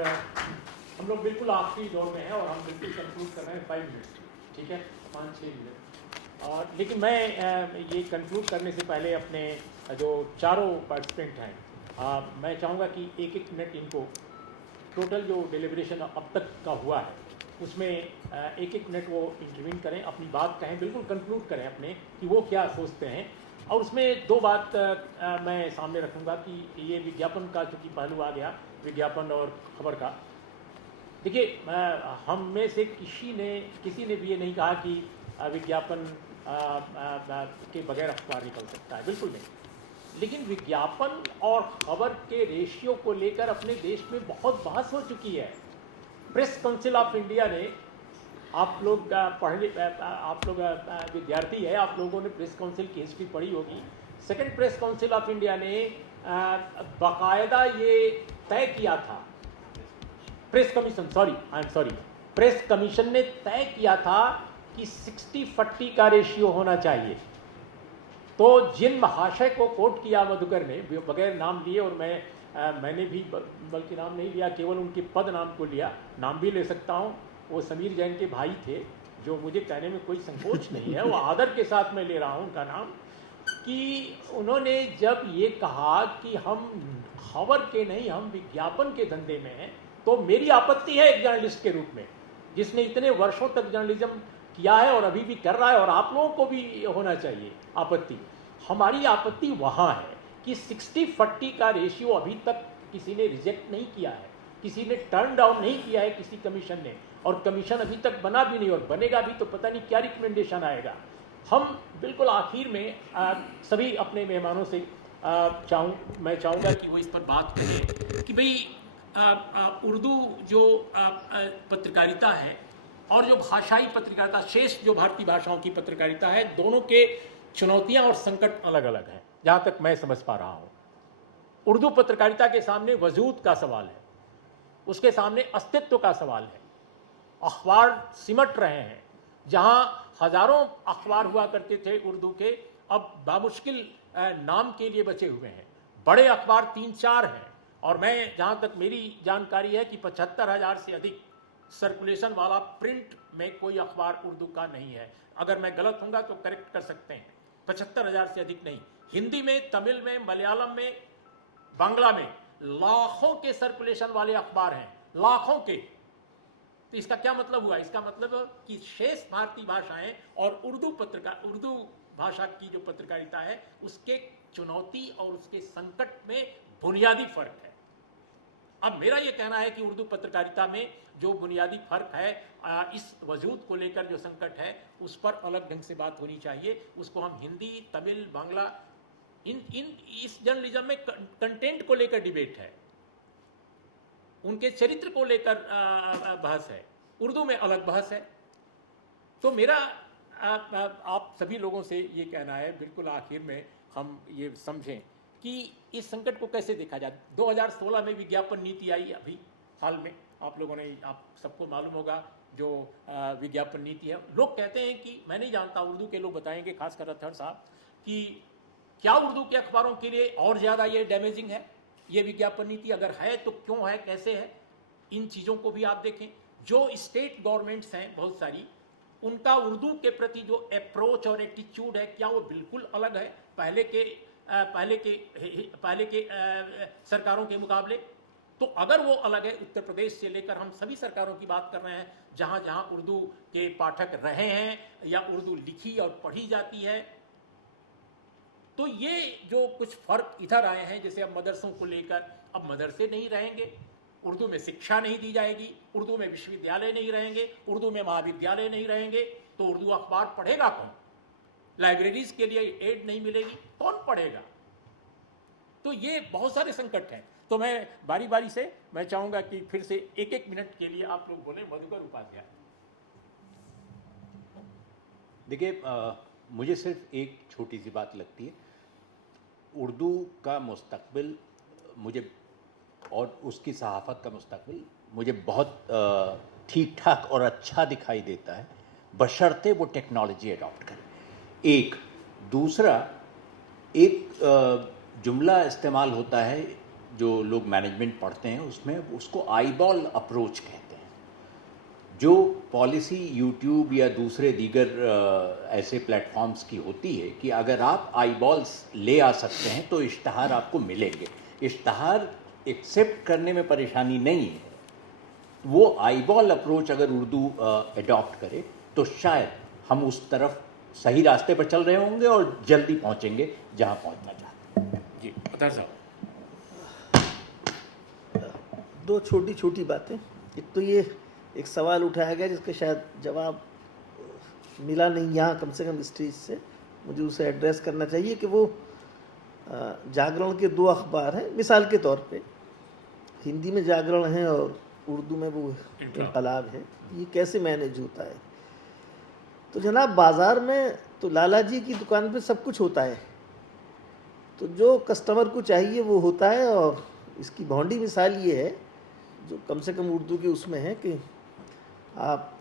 हम लोग बिल्कुल आखिरी दौर में हैं और हम बिल्कुल कंक्लूड कर रहे हैं 5 मिनट, ठीक है, 5-6 मिनट। और लेकिन मैं ये कंक्लूड करने से पहले अपने जो चारों पार्टिसिपेंट हैं, मैं चाहूँगा कि 1-1 मिनट इनको, टोटल जो डिलिब्रेशन अब तक का हुआ है उसमें 1-1 मिनट वो इंटरवीन करें, अपनी बात कहें, बिल्कुल कंक्लूड करें अपने कि वो क्या सोचते हैं। और उसमें 2 बात मैं सामने रखूँगा कि ये विज्ञापन का चूँकि पहलू आ गया, विज्ञापन और खबर का। देखिए, हम में से किसी ने भी ये नहीं कहा कि विज्ञापन के बगैर अखबार निकल सकता है, बिल्कुल नहीं। लेकिन विज्ञापन और खबर के रेशियो को लेकर अपने देश में बहुत बहस हो चुकी है। प्रेस काउंसिल ऑफ इंडिया ने, आप लोग विद्यार्थी है, आप लोगों ने प्रेस काउंसिल की हिस्ट्री पढ़ी होगी। Second press council of India ने बाकायदा ये तय किया था, प्रेस कमीशन ने तय किया था कि 60-40 का रेशियो होना चाहिए। तो जिन महाशय को कोट किया मधुकर ने, बगैर नाम लिए, और मैंने भी बल्कि नाम नहीं लिया, केवल उनके पद नाम को लिया, नाम भी ले सकता हूँ, वो समीर जैन के भाई थे, जो मुझे कहने में कोई संकोच नहीं है, वो आदर के साथ मैं ले रहा हूँ उनका नाम, कि उन्होंने जब ये कहा कि हम खबर के नहीं, हम विज्ञापन के धंधे में हैं, तो मेरी आपत्ति है एक जर्नलिस्ट के रूप में, जिसने इतने वर्षों तक जर्नलिज्म किया है और अभी भी कर रहा है, और आप लोगों को भी होना चाहिए आपत्ति। हमारी आपत्ति वहाँ है कि 60-40 का रेशियो अभी तक किसी ने रिजेक्ट नहीं किया है, किसी ने टर्न डाउन नहीं किया है, किसी कमीशन ने, और कमीशन अभी तक बना भी नहीं, और बनेगा भी तो पता नहीं क्या रिकमेंडेशन आएगा। हम बिल्कुल आखिर में सभी अपने मेहमानों से मैं चाहूँगा कि वो इस पर बात करें कि भाई उर्दू जो पत्रकारिता है और जो भाषाई पत्रकारिता, शेष जो भारतीय भाषाओं की पत्रकारिता है, दोनों के चुनौतियां और संकट अलग अलग हैं, जहां तक मैं समझ पा रहा हूं। उर्दू पत्रकारिता के सामने वजूद का सवाल है, उसके सामने अस्तित्व का सवाल है। अखबार सिमट रहे हैं, जहां हजारों अखबार हुआ करते थे उर्दू के, अब बामुश्किल नाम के लिए बचे हुए हैं। बड़े अखबार 3-4 हैं, और मैं, जहां तक मेरी जानकारी है कि 75,000 से अधिक सर्कुलेशन वाला प्रिंट में कोई अखबार उर्दू का नहीं है। अगर मैं गलत हूँगा तो करेक्ट कर सकते हैं। 75,000 से अधिक नहीं। हिंदी में, तमिल में, मलयालम में, बांग्ला में लाखों के सर्कुलेशन वाले अखबार हैं, लाखों के। तो इसका क्या मतलब हुआ? इसका मतलब कि शेष भारतीय भाषाएं और उर्दू भाषा की जो पत्रकारिता है उसके चुनौती और उसके संकट में बुनियादी फर्क है। अब मेरा ये कहना है कि उर्दू पत्रकारिता में जो बुनियादी फर्क है, इस वजूद को लेकर जो संकट है, उस पर अलग ढंग से बात होनी चाहिए। उसको हम हिंदी, तमिल, बांग्ला, इस जर्नलिज्म में कंटेंट को लेकर डिबेट है, उनके चरित्र को लेकर बहस है। उर्दू में अलग बहस है। तो मेरा आप सभी लोगों से ये कहना है, बिल्कुल आखिर में हम ये समझें कि इस संकट को कैसे देखा जाए। 2016 में विज्ञापन नीति आई, अभी हाल में आप लोगों ने, आप सबको मालूम होगा जो विज्ञापन नीति है। लोग कहते हैं कि, मैं नहीं जानता, उर्दू के लोग बताएंगे, खासकर अतहर साहब, कि क्या उर्दू के अखबारों के लिए और ज़्यादा ये डैमेजिंग है ये विज्ञापन नीति? अगर है तो क्यों है, कैसे है? इन चीज़ों को भी आप देखें। जो स्टेट गवर्नमेंट्स हैं बहुत सारी, उनका उर्दू के प्रति जो अप्रोच और एटीट्यूड है, क्या वो बिल्कुल अलग है पहले के सरकारों के मुकाबले? तो अगर वो अलग है, उत्तर प्रदेश से लेकर हम सभी सरकारों की बात कर रहे हैं जहाँ जहाँ उर्दू के पाठक रहे हैं या उर्दू लिखी और पढ़ी जाती है, तो ये जो कुछ फर्क इधर आए हैं, जैसे अब मदरसों को लेकर, अब मदरसे नहीं रहेंगे, उर्दू में शिक्षा नहीं दी जाएगी, उर्दू में विश्वविद्यालय नहीं रहेंगे, उर्दू में महाविद्यालय नहीं रहेंगे, तो उर्दू अखबार पढ़ेगा कौन? लाइब्रेरीज के लिए एड नहीं मिलेगी, कौन पढ़ेगा? तो ये बहुत सारे संकट हैं। तो मैं बारी बारी से मैं चाहूँगा कि फिर से एक एक मिनट के लिए आप लोग बोले। मधुकर उपाध्याय। देखिए, मुझे सिर्फ एक छोटी सी बात लगती है, उर्दू का मुस्तकबिल मुझे, और उसकी सहाफ़त का मुस्तकबिल मुझे बहुत ठीक ठाक और अच्छा दिखाई देता है, बशर्ते वो टेक्नोलॉजी अडॉप्ट करें। एक दूसरा, एक जुमला इस्तेमाल होता है जो लोग मैनेजमेंट पढ़ते हैं, उसमें उसको आईबॉल अप्रोच कहते हैं। जो पॉलिसी यूट्यूब या दूसरे दीगर ऐसे प्लेटफॉर्म्स की होती है कि अगर आप आईबॉल्स ले आ सकते हैं तो इश्तहार आपको मिलेंगे। इश्तहार एक्सेप्ट करने में परेशानी नहीं है। वो आईबॉल अप्रोच अगर उर्दू अडॉप्ट करे तो शायद हम उस तरफ सही रास्ते पर चल रहे होंगे और जल्दी पहुंचेंगे जहां पहुंचना चाहते हैं। जी, अतहर साहब। दो छोटी छोटी बातें। एक तो ये एक सवाल उठाया गया जिसका शायद जवाब मिला नहीं यहाँ, कम से कम स्टेज से मुझे उसे एड्रेस करना चाहिए कि वो जागरण के दो अखबार हैं। मिसाल के तौर पे हिंदी में जागरण है और उर्दू में वो इनकलाब है, ये कैसे मैनेज होता है? तो जनाब, बाज़ार में तो लाला जी की दुकान पे सब कुछ होता है, तो जो कस्टमर को चाहिए वो होता है। और इसकी भौंडी मिसाल ये है, जो कम से कम उर्दू के उसमें है, कि आप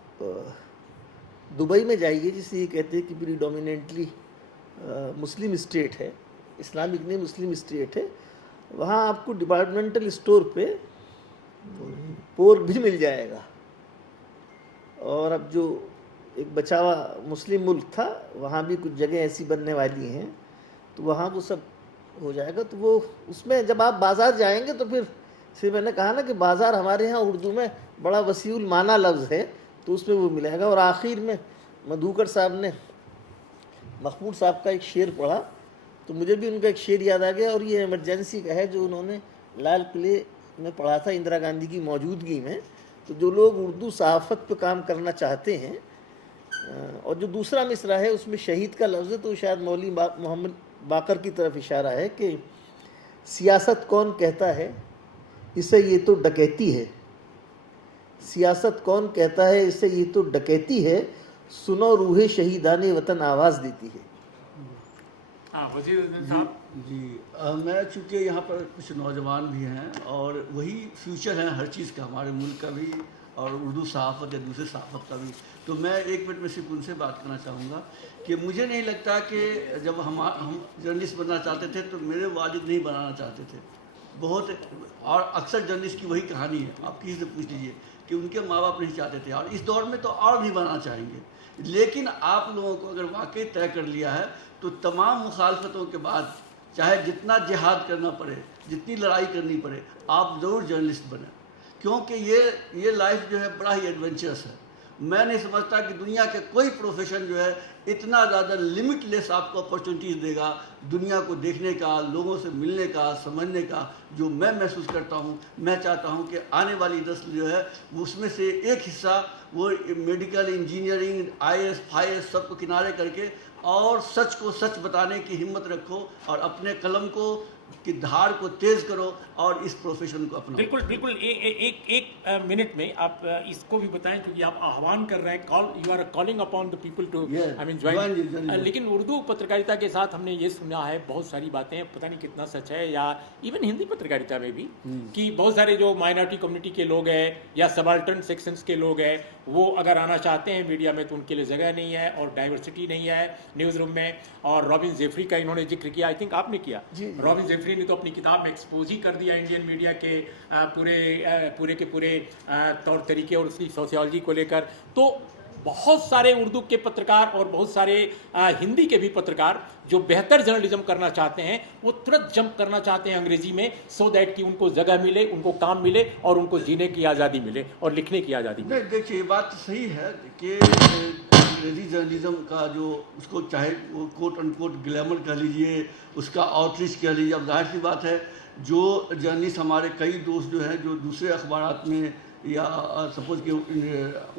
दुबई में जाइए, जिसे ये कहते हैं कि प्रीडोमिनेंटली मुस्लिम स्टेट है, इस्लामिक नहीं मुस्लिम स्टेट है, वहाँ आपको डिपार्टमेंटल स्टोर पे पोर्क भी मिल जाएगा। और अब जो एक बचा हुआ मुस्लिम मुल्क था, वहाँ भी कुछ जगह ऐसी बनने वाली हैं, तो वहाँ वो सब हो जाएगा। तो वो उसमें जब आप बाज़ार जाएंगे तो फिर मैंने कहा ना कि बाज़ार हमारे यहाँ उर्दू में बड़ा वसीउल माना लफ्ज़ है, तो उसमें वो मिलेगा। और आखिर में मधुकर साहब ने महमूद साहब का एक शेर पढ़ा, तो मुझे भी उनका एक शेर याद आ गया, और ये इमरजेंसी का है जो उन्होंने लाल किले में पढ़ा था इंदिरा गांधी की मौजूदगी में। तो जो लोग उर्दू सहाफ़त पे काम करना चाहते हैं, और जो दूसरा मिसरा है उसमें शहीद का लफ्ज़ है, तो शायद मौलवी मोहम्मद बाकर की तरफ इशारा है कि सियासत कौन कहता है इसे ये तो डकैती है, सियासत कौन कहता है इसे ये तो डकैती है, सुनो रूहे शहीदाने वतन आवाज़ देती है। हाँ, वज़ीरुद्दीन साहब। जी, मैं चूँकि यहाँ पर कुछ नौजवान भी हैं और वही फ्यूचर है हर चीज़ का, हमारे मुल्क का भी और उर्दू सहाफ़त या दूसरे सहाफ़त का भी। तो मैं एक मिनट में सिर्फ उनसे बात करना चाहूँगा कि मुझे नहीं लगता कि जब हम जर्नलिस्ट बनना चाहते थे तो मेरे वालिद नहीं बनाना चाहते थे बहुत, और अक्सर जर्नलिस्ट की वही कहानी है, आप किसी से पूछ लीजिए कि उनके माँ बाप नहीं चाहते थे, और इस दौर में तो और नहीं बनाना चाहेंगे। लेकिन आप लोगों को अगर वाकई तय कर लिया है तो तमाम मुखालफतों के बाद, चाहे जितना जिहाद करना पड़े, जितनी लड़ाई करनी पड़े, आप ज़रूर जर्नलिस्ट बने, क्योंकि ये लाइफ जो है बड़ा ही एडवेंचरस है। मैं नहीं समझता कि दुनिया के कोई प्रोफेशन जो है इतना ज़्यादा लिमिटलेस आपको अपॉर्चुनिटीज़ देगा दुनिया को देखने का, लोगों से मिलने का, समझने का, जो मैं महसूस करता हूँ। मैं चाहता हूँ कि आने वाली नस्ल जो है उसमें से एक हिस्सा वो मेडिकल, इंजीनियरिंग, IAS, FIAS सबको किनारे करके और सच को सच बताने की हिम्मत रखो और अपने कलम को कि धार को तेज करो और इस प्रोफेशन को अपनाओ। बिल्कुल बिल्कुल। एक मिनट में आप इसको भी बताएं, क्योंकि आप आह्वान कर रहे हैं, call, you are calling upon the people to I mean join. लेकिन उर्दू पत्रकारिता के साथ हमने ये सुना है बहुत सारी बातें, पता नहीं कितना सच है, या इवन हिंदी पत्रकारिता में भी, कि बहुत सारे जो माइनॉरिटी कम्युनिटी के लोग हैं या सबाल्टर्न सेक्शंस के लोग हैं, वो अगर आना चाहते हैं मीडिया में तो उनके लिए जगह नहीं है और डाइवर्सिटी नहीं है न्यूज़ रूम में। और रॉबिन जेफरी का इन्होंने जिक्र किया, आई थिंक आपने किया। रॉबिन जेफरी ने तो अपनी किताब में एक्सपोज ही कर दिया इंडियन मीडिया के पूरे तौर तरीके और उसकी सोशियोलॉजी को लेकर। तो बहुत सारे उर्दू के पत्रकार और बहुत सारे हिंदी के भी पत्रकार जो बेहतर जर्नलिज्म करना चाहते हैं, वो तुरंत जंप करना चाहते हैं अंग्रेजी में, सो दैट कि उनको जगह मिले, उनको काम मिले और उनको जीने की आज़ादी मिले और लिखने की आज़ादी मिले। देखिए, ये बात सही है कि अंग्रेजी जर्नलिज्म का जो उसको चाहे वो कोट अनकोट ग्लैमर कह लीजिए, उसका आउटरीच कह लीजिए, अब जाहिर सी बात है जो जर्नलिस्ट हमारे कई दोस्त जो हैं जो दूसरे अखबारात में या सपोज के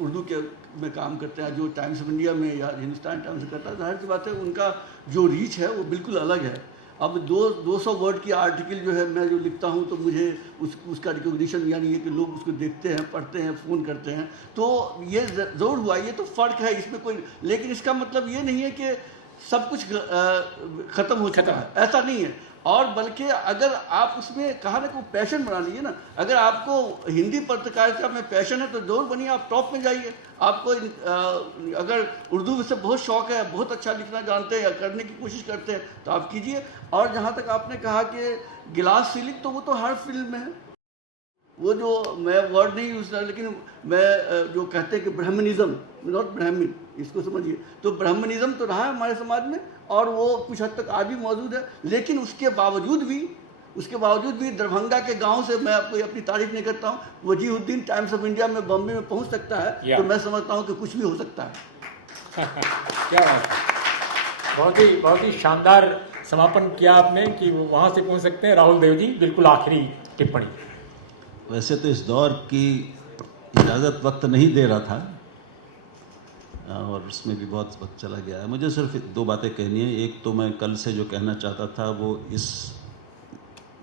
उर्दू के में काम करते हैं, जो टाइम्स ऑफ इंडिया में या हिंदुस्तान टाइम्स में करता है, जाहिर सी बात है उनका जो रीच है वो बिल्कुल अलग है। अब 200 वर्ड की आर्टिकल जो है मैं जो लिखता हूँ तो मुझे उसका रिकॉग्निशन यानी ये कि लोग उसको देखते हैं, पढ़ते हैं, फ़ोन करते हैं, तो ये ज़रूर हुआ, ये तो फ़र्क है इसमें कोई। लेकिन इसका मतलब ये नहीं है कि सब कुछ ख़त्म हो चुका है, ऐसा नहीं है। और बल्कि अगर आप उसमें कहा ना को पैशन बना लीजिए ना, अगर आपको हिंदी पत्रकारिता में पैशन है तो जरूर बनिए, आप टॉप में जाइए। आपको अगर उर्दू से बहुत शौक है, बहुत अच्छा लिखना जानते हैं या करने की कोशिश करते हैं तो आप कीजिए। और जहाँ तक आपने कहा कि गिलास सीलिंग, तो वो तो हर फिल्म में है। वो जो मैं वर्ड नहीं यूज़ कर, लेकिन मैं जो कहते हैं कि ब्राह्मणिज्म, नॉट ब्राह्मण, इसको समझिए, तो ब्राह्मणिज्म तो रहा है हमारे समाज में और वो कुछ हद तक आज भी मौजूद है। लेकिन उसके बावजूद भी दरभंगा के गांव से मैं आपको अपनी तारीफ नहीं करता हूँ, वजीहुद्दीन टाइम्स ऑफ इंडिया में बॉम्बे में पहुँच सकता है, तो मैं समझता हूँ कि कुछ भी हो सकता है। क्या बात है, बहुत ही शानदार समापन किया आपने कि वो वहाँ से पहुँच सकते हैं। राहुल देव जी, बिल्कुल आखिरी टिप्पणी। वैसे तो इस दौर की इजाज़त वक्त नहीं दे रहा था और उसमें भी बहुत वक्त चला गया है। मुझे सिर्फ 2 बातें कहनी है। एक तो मैं कल से जो कहना चाहता था वो इस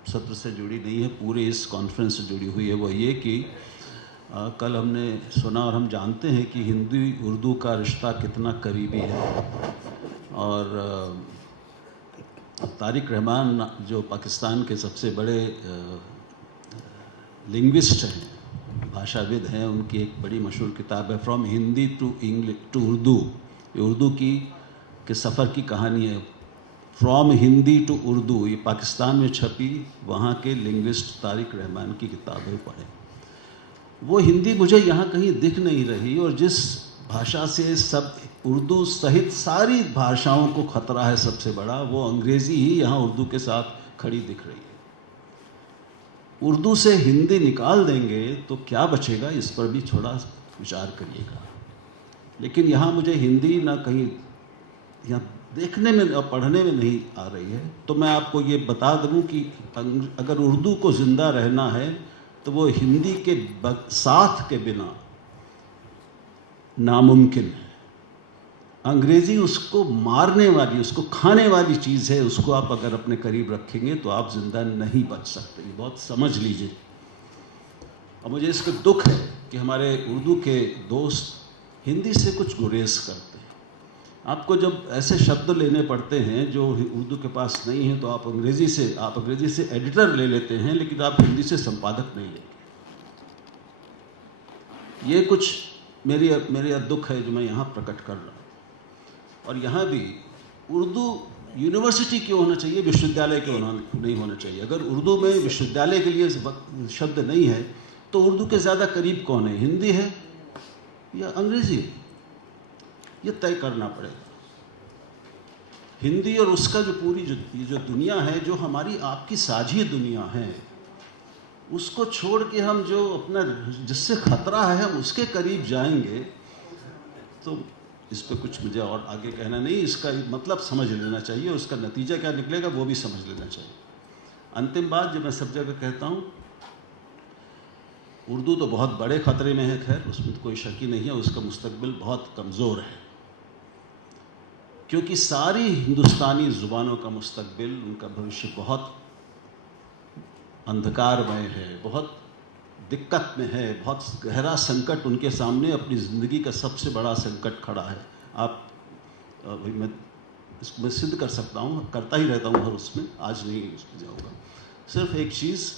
सत्र से जुड़ी नहीं है, पूरे इस कॉन्फ्रेंस से जुड़ी हुई है। वो ये कि कल हमने सुना और हम जानते हैं कि हिंदी उर्दू का रिश्ता कितना करीबी है। और तारिक रहमान जो पाकिस्तान के सबसे बड़े लिंग्विस्ट हैं, भाषाविद हैं, उनकी एक बड़ी मशहूर किताब है from Hindi to English to Urdu. ये उर्दू के सफ़र की कहानी है, फ्रॉम हिंदी टू उर्दू। ये पाकिस्तान में छपी, वहाँ के लिंग्विस्ट तारिक रहमान की किताबें पढ़ें। वो हिंदी मुझे यहाँ कहीं दिख नहीं रही, और जिस भाषा से सब उर्दू सहित सारी भाषाओं को खतरा है सबसे बड़ा, वो अंग्रेज़ी ही यहाँ उर्दू के साथ खड़ी दिख रही है। उर्दू से हिंदी निकाल देंगे तो क्या बचेगा, इस पर भी थोड़ा विचार करिएगा। लेकिन यहाँ मुझे हिंदी ना कहीं यहाँ देखने में और पढ़ने में नहीं आ रही है। तो मैं आपको ये बता दूँ कि अगर उर्दू को ज़िंदा रहना है तो वो हिंदी के साथ के बिना नामुमकिन है। अंग्रेज़ी उसको मारने वाली, उसको खाने वाली चीज़ है। उसको आप अगर अपने करीब रखेंगे तो आप ज़िंदा नहीं बच सकते, ये बहुत समझ लीजिए। और मुझे इसका दुख है कि हमारे उर्दू के दोस्त हिंदी से कुछ गुरेज करते हैं। आपको जब ऐसे शब्द लेने पड़ते हैं जो उर्दू के पास नहीं है, तो आप अंग्रेज़ी से एडिटर ले लेते हैं, लेकिन आप हिंदी से संपादक नहीं लेंगे। ये कुछ मेरा दुख है जो मैं यहाँ प्रकट कर रहा हूँ। और यहाँ भी उर्दू यूनिवर्सिटी क्यों होना चाहिए, विश्वविद्यालय क्यों नहीं होना चाहिए। अगर उर्दू में विश्वविद्यालय के लिए शब्द नहीं है तो उर्दू के ज़्यादा करीब कौन है, हिंदी है या अंग्रेज़ी है? ये तय करना पड़ेगा। हिंदी और उसका जो पूरी जो दुनिया है, जो हमारी आपकी साझी दुनिया है, उसको छोड़ के हम जो अपना जिससे खतरा है हम उसके करीब जाएंगे, तो इस पर कुछ मुझे और आगे कहना नहीं। इसका मतलब समझ लेना चाहिए, उसका नतीजा क्या निकलेगा वो भी समझ लेना चाहिए। अंतिम बात जो मैं सब जगह कहता हूँ, उर्दू तो बहुत बड़े ख़तरे में है, खैर उसमें तो कोई शक ही नहीं है, उसका मुस्तकबिल बहुत कमज़ोर है, क्योंकि सारी हिंदुस्तानी ज़ुबानों का मुस्तकबिल, उनका भविष्य बहुत अंधकारमय है, बहुत दिक्कत में है, बहुत गहरा संकट उनके सामने, अपनी ज़िंदगी का सबसे बड़ा संकट खड़ा है। आप मैं इसको मैं सिद्ध कर सकता हूँ, करता ही रहता हूँ हर उसमें, आज नहीं उसमें जाऊँगा। सिर्फ एक चीज़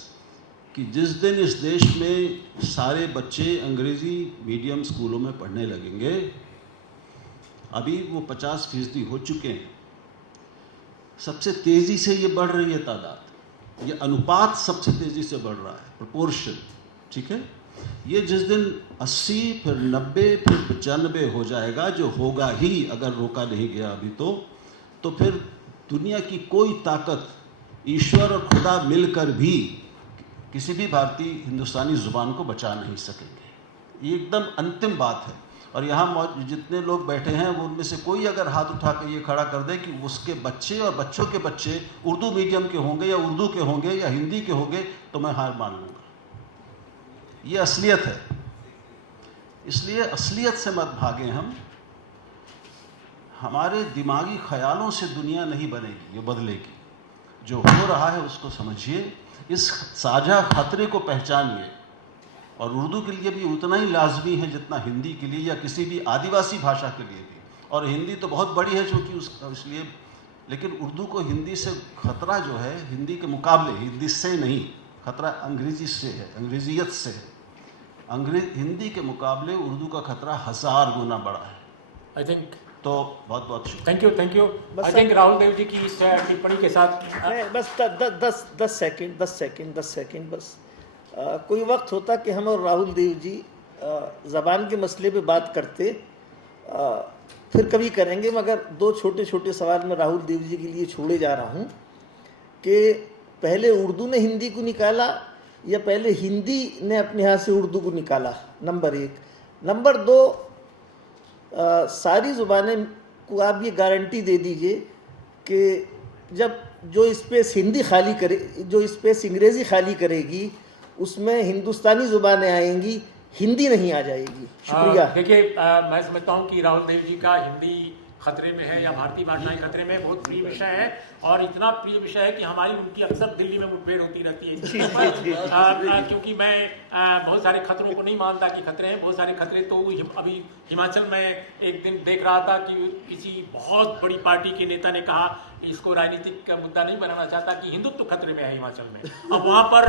कि जिस दिन इस देश में सारे बच्चे अंग्रेज़ी मीडियम स्कूलों में पढ़ने लगेंगे, अभी वो 50% हो चुके हैं, सबसे तेज़ी से ये बढ़ रही है तादाद, ये अनुपात सबसे तेज़ी से बढ़ रहा है, प्रोपोर्शन, ठीक है। ये जिस दिन 80 फिर 90 फिर 95 हो जाएगा, जो होगा ही अगर रोका नहीं गया अभी, तो फिर दुनिया की कोई ताकत, ईश्वर और खुदा मिलकर भी किसी भी भारतीय हिंदुस्तानी ज़ुबान को बचा नहीं सकेंगे। ये एकदम अंतिम बात है। और यहाँ जितने लोग बैठे हैं वो उनमें से कोई अगर हाथ उठा कर ये खड़ा कर दे कि उसके बच्चे और बच्चों के बच्चे उर्दू मीडियम के होंगे या उर्दू के होंगे या हिंदी के होंगे, तो मैं हार मान लूँगा। ये असलियत है, इसलिए असलियत से मत भागें हम। हमारे दिमागी ख्यालों से दुनिया नहीं बनेगी, ये बदलेगी। जो हो रहा है उसको समझिए, इस साझा खतरे को पहचानिए, और उर्दू के लिए भी उतना ही लाजमी है जितना हिंदी के लिए या किसी भी आदिवासी भाषा के लिए भी। और हिंदी तो बहुत बड़ी है चूँकि इसलिए, लेकिन उर्दू को हिंदी से खतरा जो है, हिंदी के मुकाबले, हिंदी से नहीं, खतरा अंग्रेज़ी से है, अंग्रेज़ियत से है। हिंदी के मुकाबले उर्दू का खतरा 1000 गुना बड़ा है। आई थिंक तो बहुत बहुत शुक्रिया। Thank you. I think Rahul Dev ji की इस टिप्पणी के साथ बस 10 सेकंड बस। कोई वक्त होता कि हम और राहुल देव जी ज़बान के मसले पे बात करते, फिर कभी करेंगे, मगर 2 छोटे छोटे सवाल मैं राहुल देव जी के लिए छोड़े जा रहा हूँ कि पहले उर्दू ने हिंदी को निकाला या पहले हिंदी ने अपने यहाँ से उर्दू को निकाला, नंबर 1। नंबर 2, सारी ज़ुबानें को आप ये गारंटी दे दीजिए कि जब जो स्पेस हिंदी खाली करे, जो स्पेस अंग्रेज़ी खाली करेगी, उसमें हिंदुस्तानी ज़ुबानें आएंगी, हिंदी नहीं आ जाएगी। शुक्रिया। देखिए, मैं समझता हूँ कि राहुल देव जी का हिंदी खतरे में है या भारतीय भाषाएं खतरे में बहुत प्रिय विषय है, और इतना प्रिय विषय है कि हमारी उनकी अक्सर दिल्ली में मुठभेड़ होती रहती है। क्योंकि मैं बहुत सारे खतरों को नहीं मानता कि खतरे हैं। बहुत सारे खतरे तो अभी हिमाचल में एक दिन देख रहा था कि किसी बहुत बड़ी पार्टी के नेता ने कहा, इसको राजनीतिक मुद्दा नहीं बनाना चाहता, कि हिंदुत्व खतरे में है हिमाचल में। अब वहाँ पर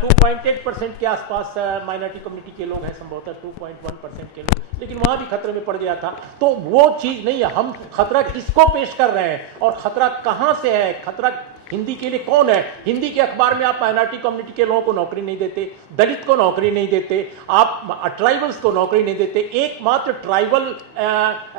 2.8% के आसपास माइनॉरिटी कम्युनिटी के लोग हैं, संभवतः 2.1% के लोग, लेकिन वहाँ भी खतरे में पड़ गया था। तो वो चीज़ नहीं है। हम खतरा किसको पेश कर रहे हैं और खतरा कहाँ से है? खतरा हिंदी के लिए कौन है? हिंदी के अखबार में आप माइनॉरिटी कम्युनिटी के लोगों को नौकरी नहीं देते, दलित को नौकरी नहीं देते, आप ट्राइबल्स को नौकरी नहीं देते। एकमात्र ट्राइबल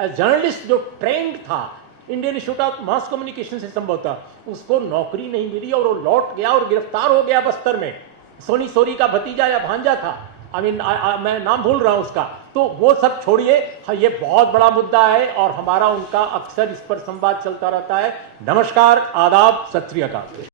जर्नलिस्ट जो ट्रेंड था Indian institute of mass communication से, संभवतः उसको नौकरी नहीं मिली और वो लौट गया और गिरफ्तार हो गया बस्तर में। सोनी सोरी का भतीजा या भांजा था, मैं नाम भूल रहा हूं उसका। तो वो सब छोड़िए, ये बहुत बड़ा मुद्दा है और हमारा उनका अक्सर इस पर संवाद चलता रहता है। नमस्कार, आदाब, सत श्री अकाल।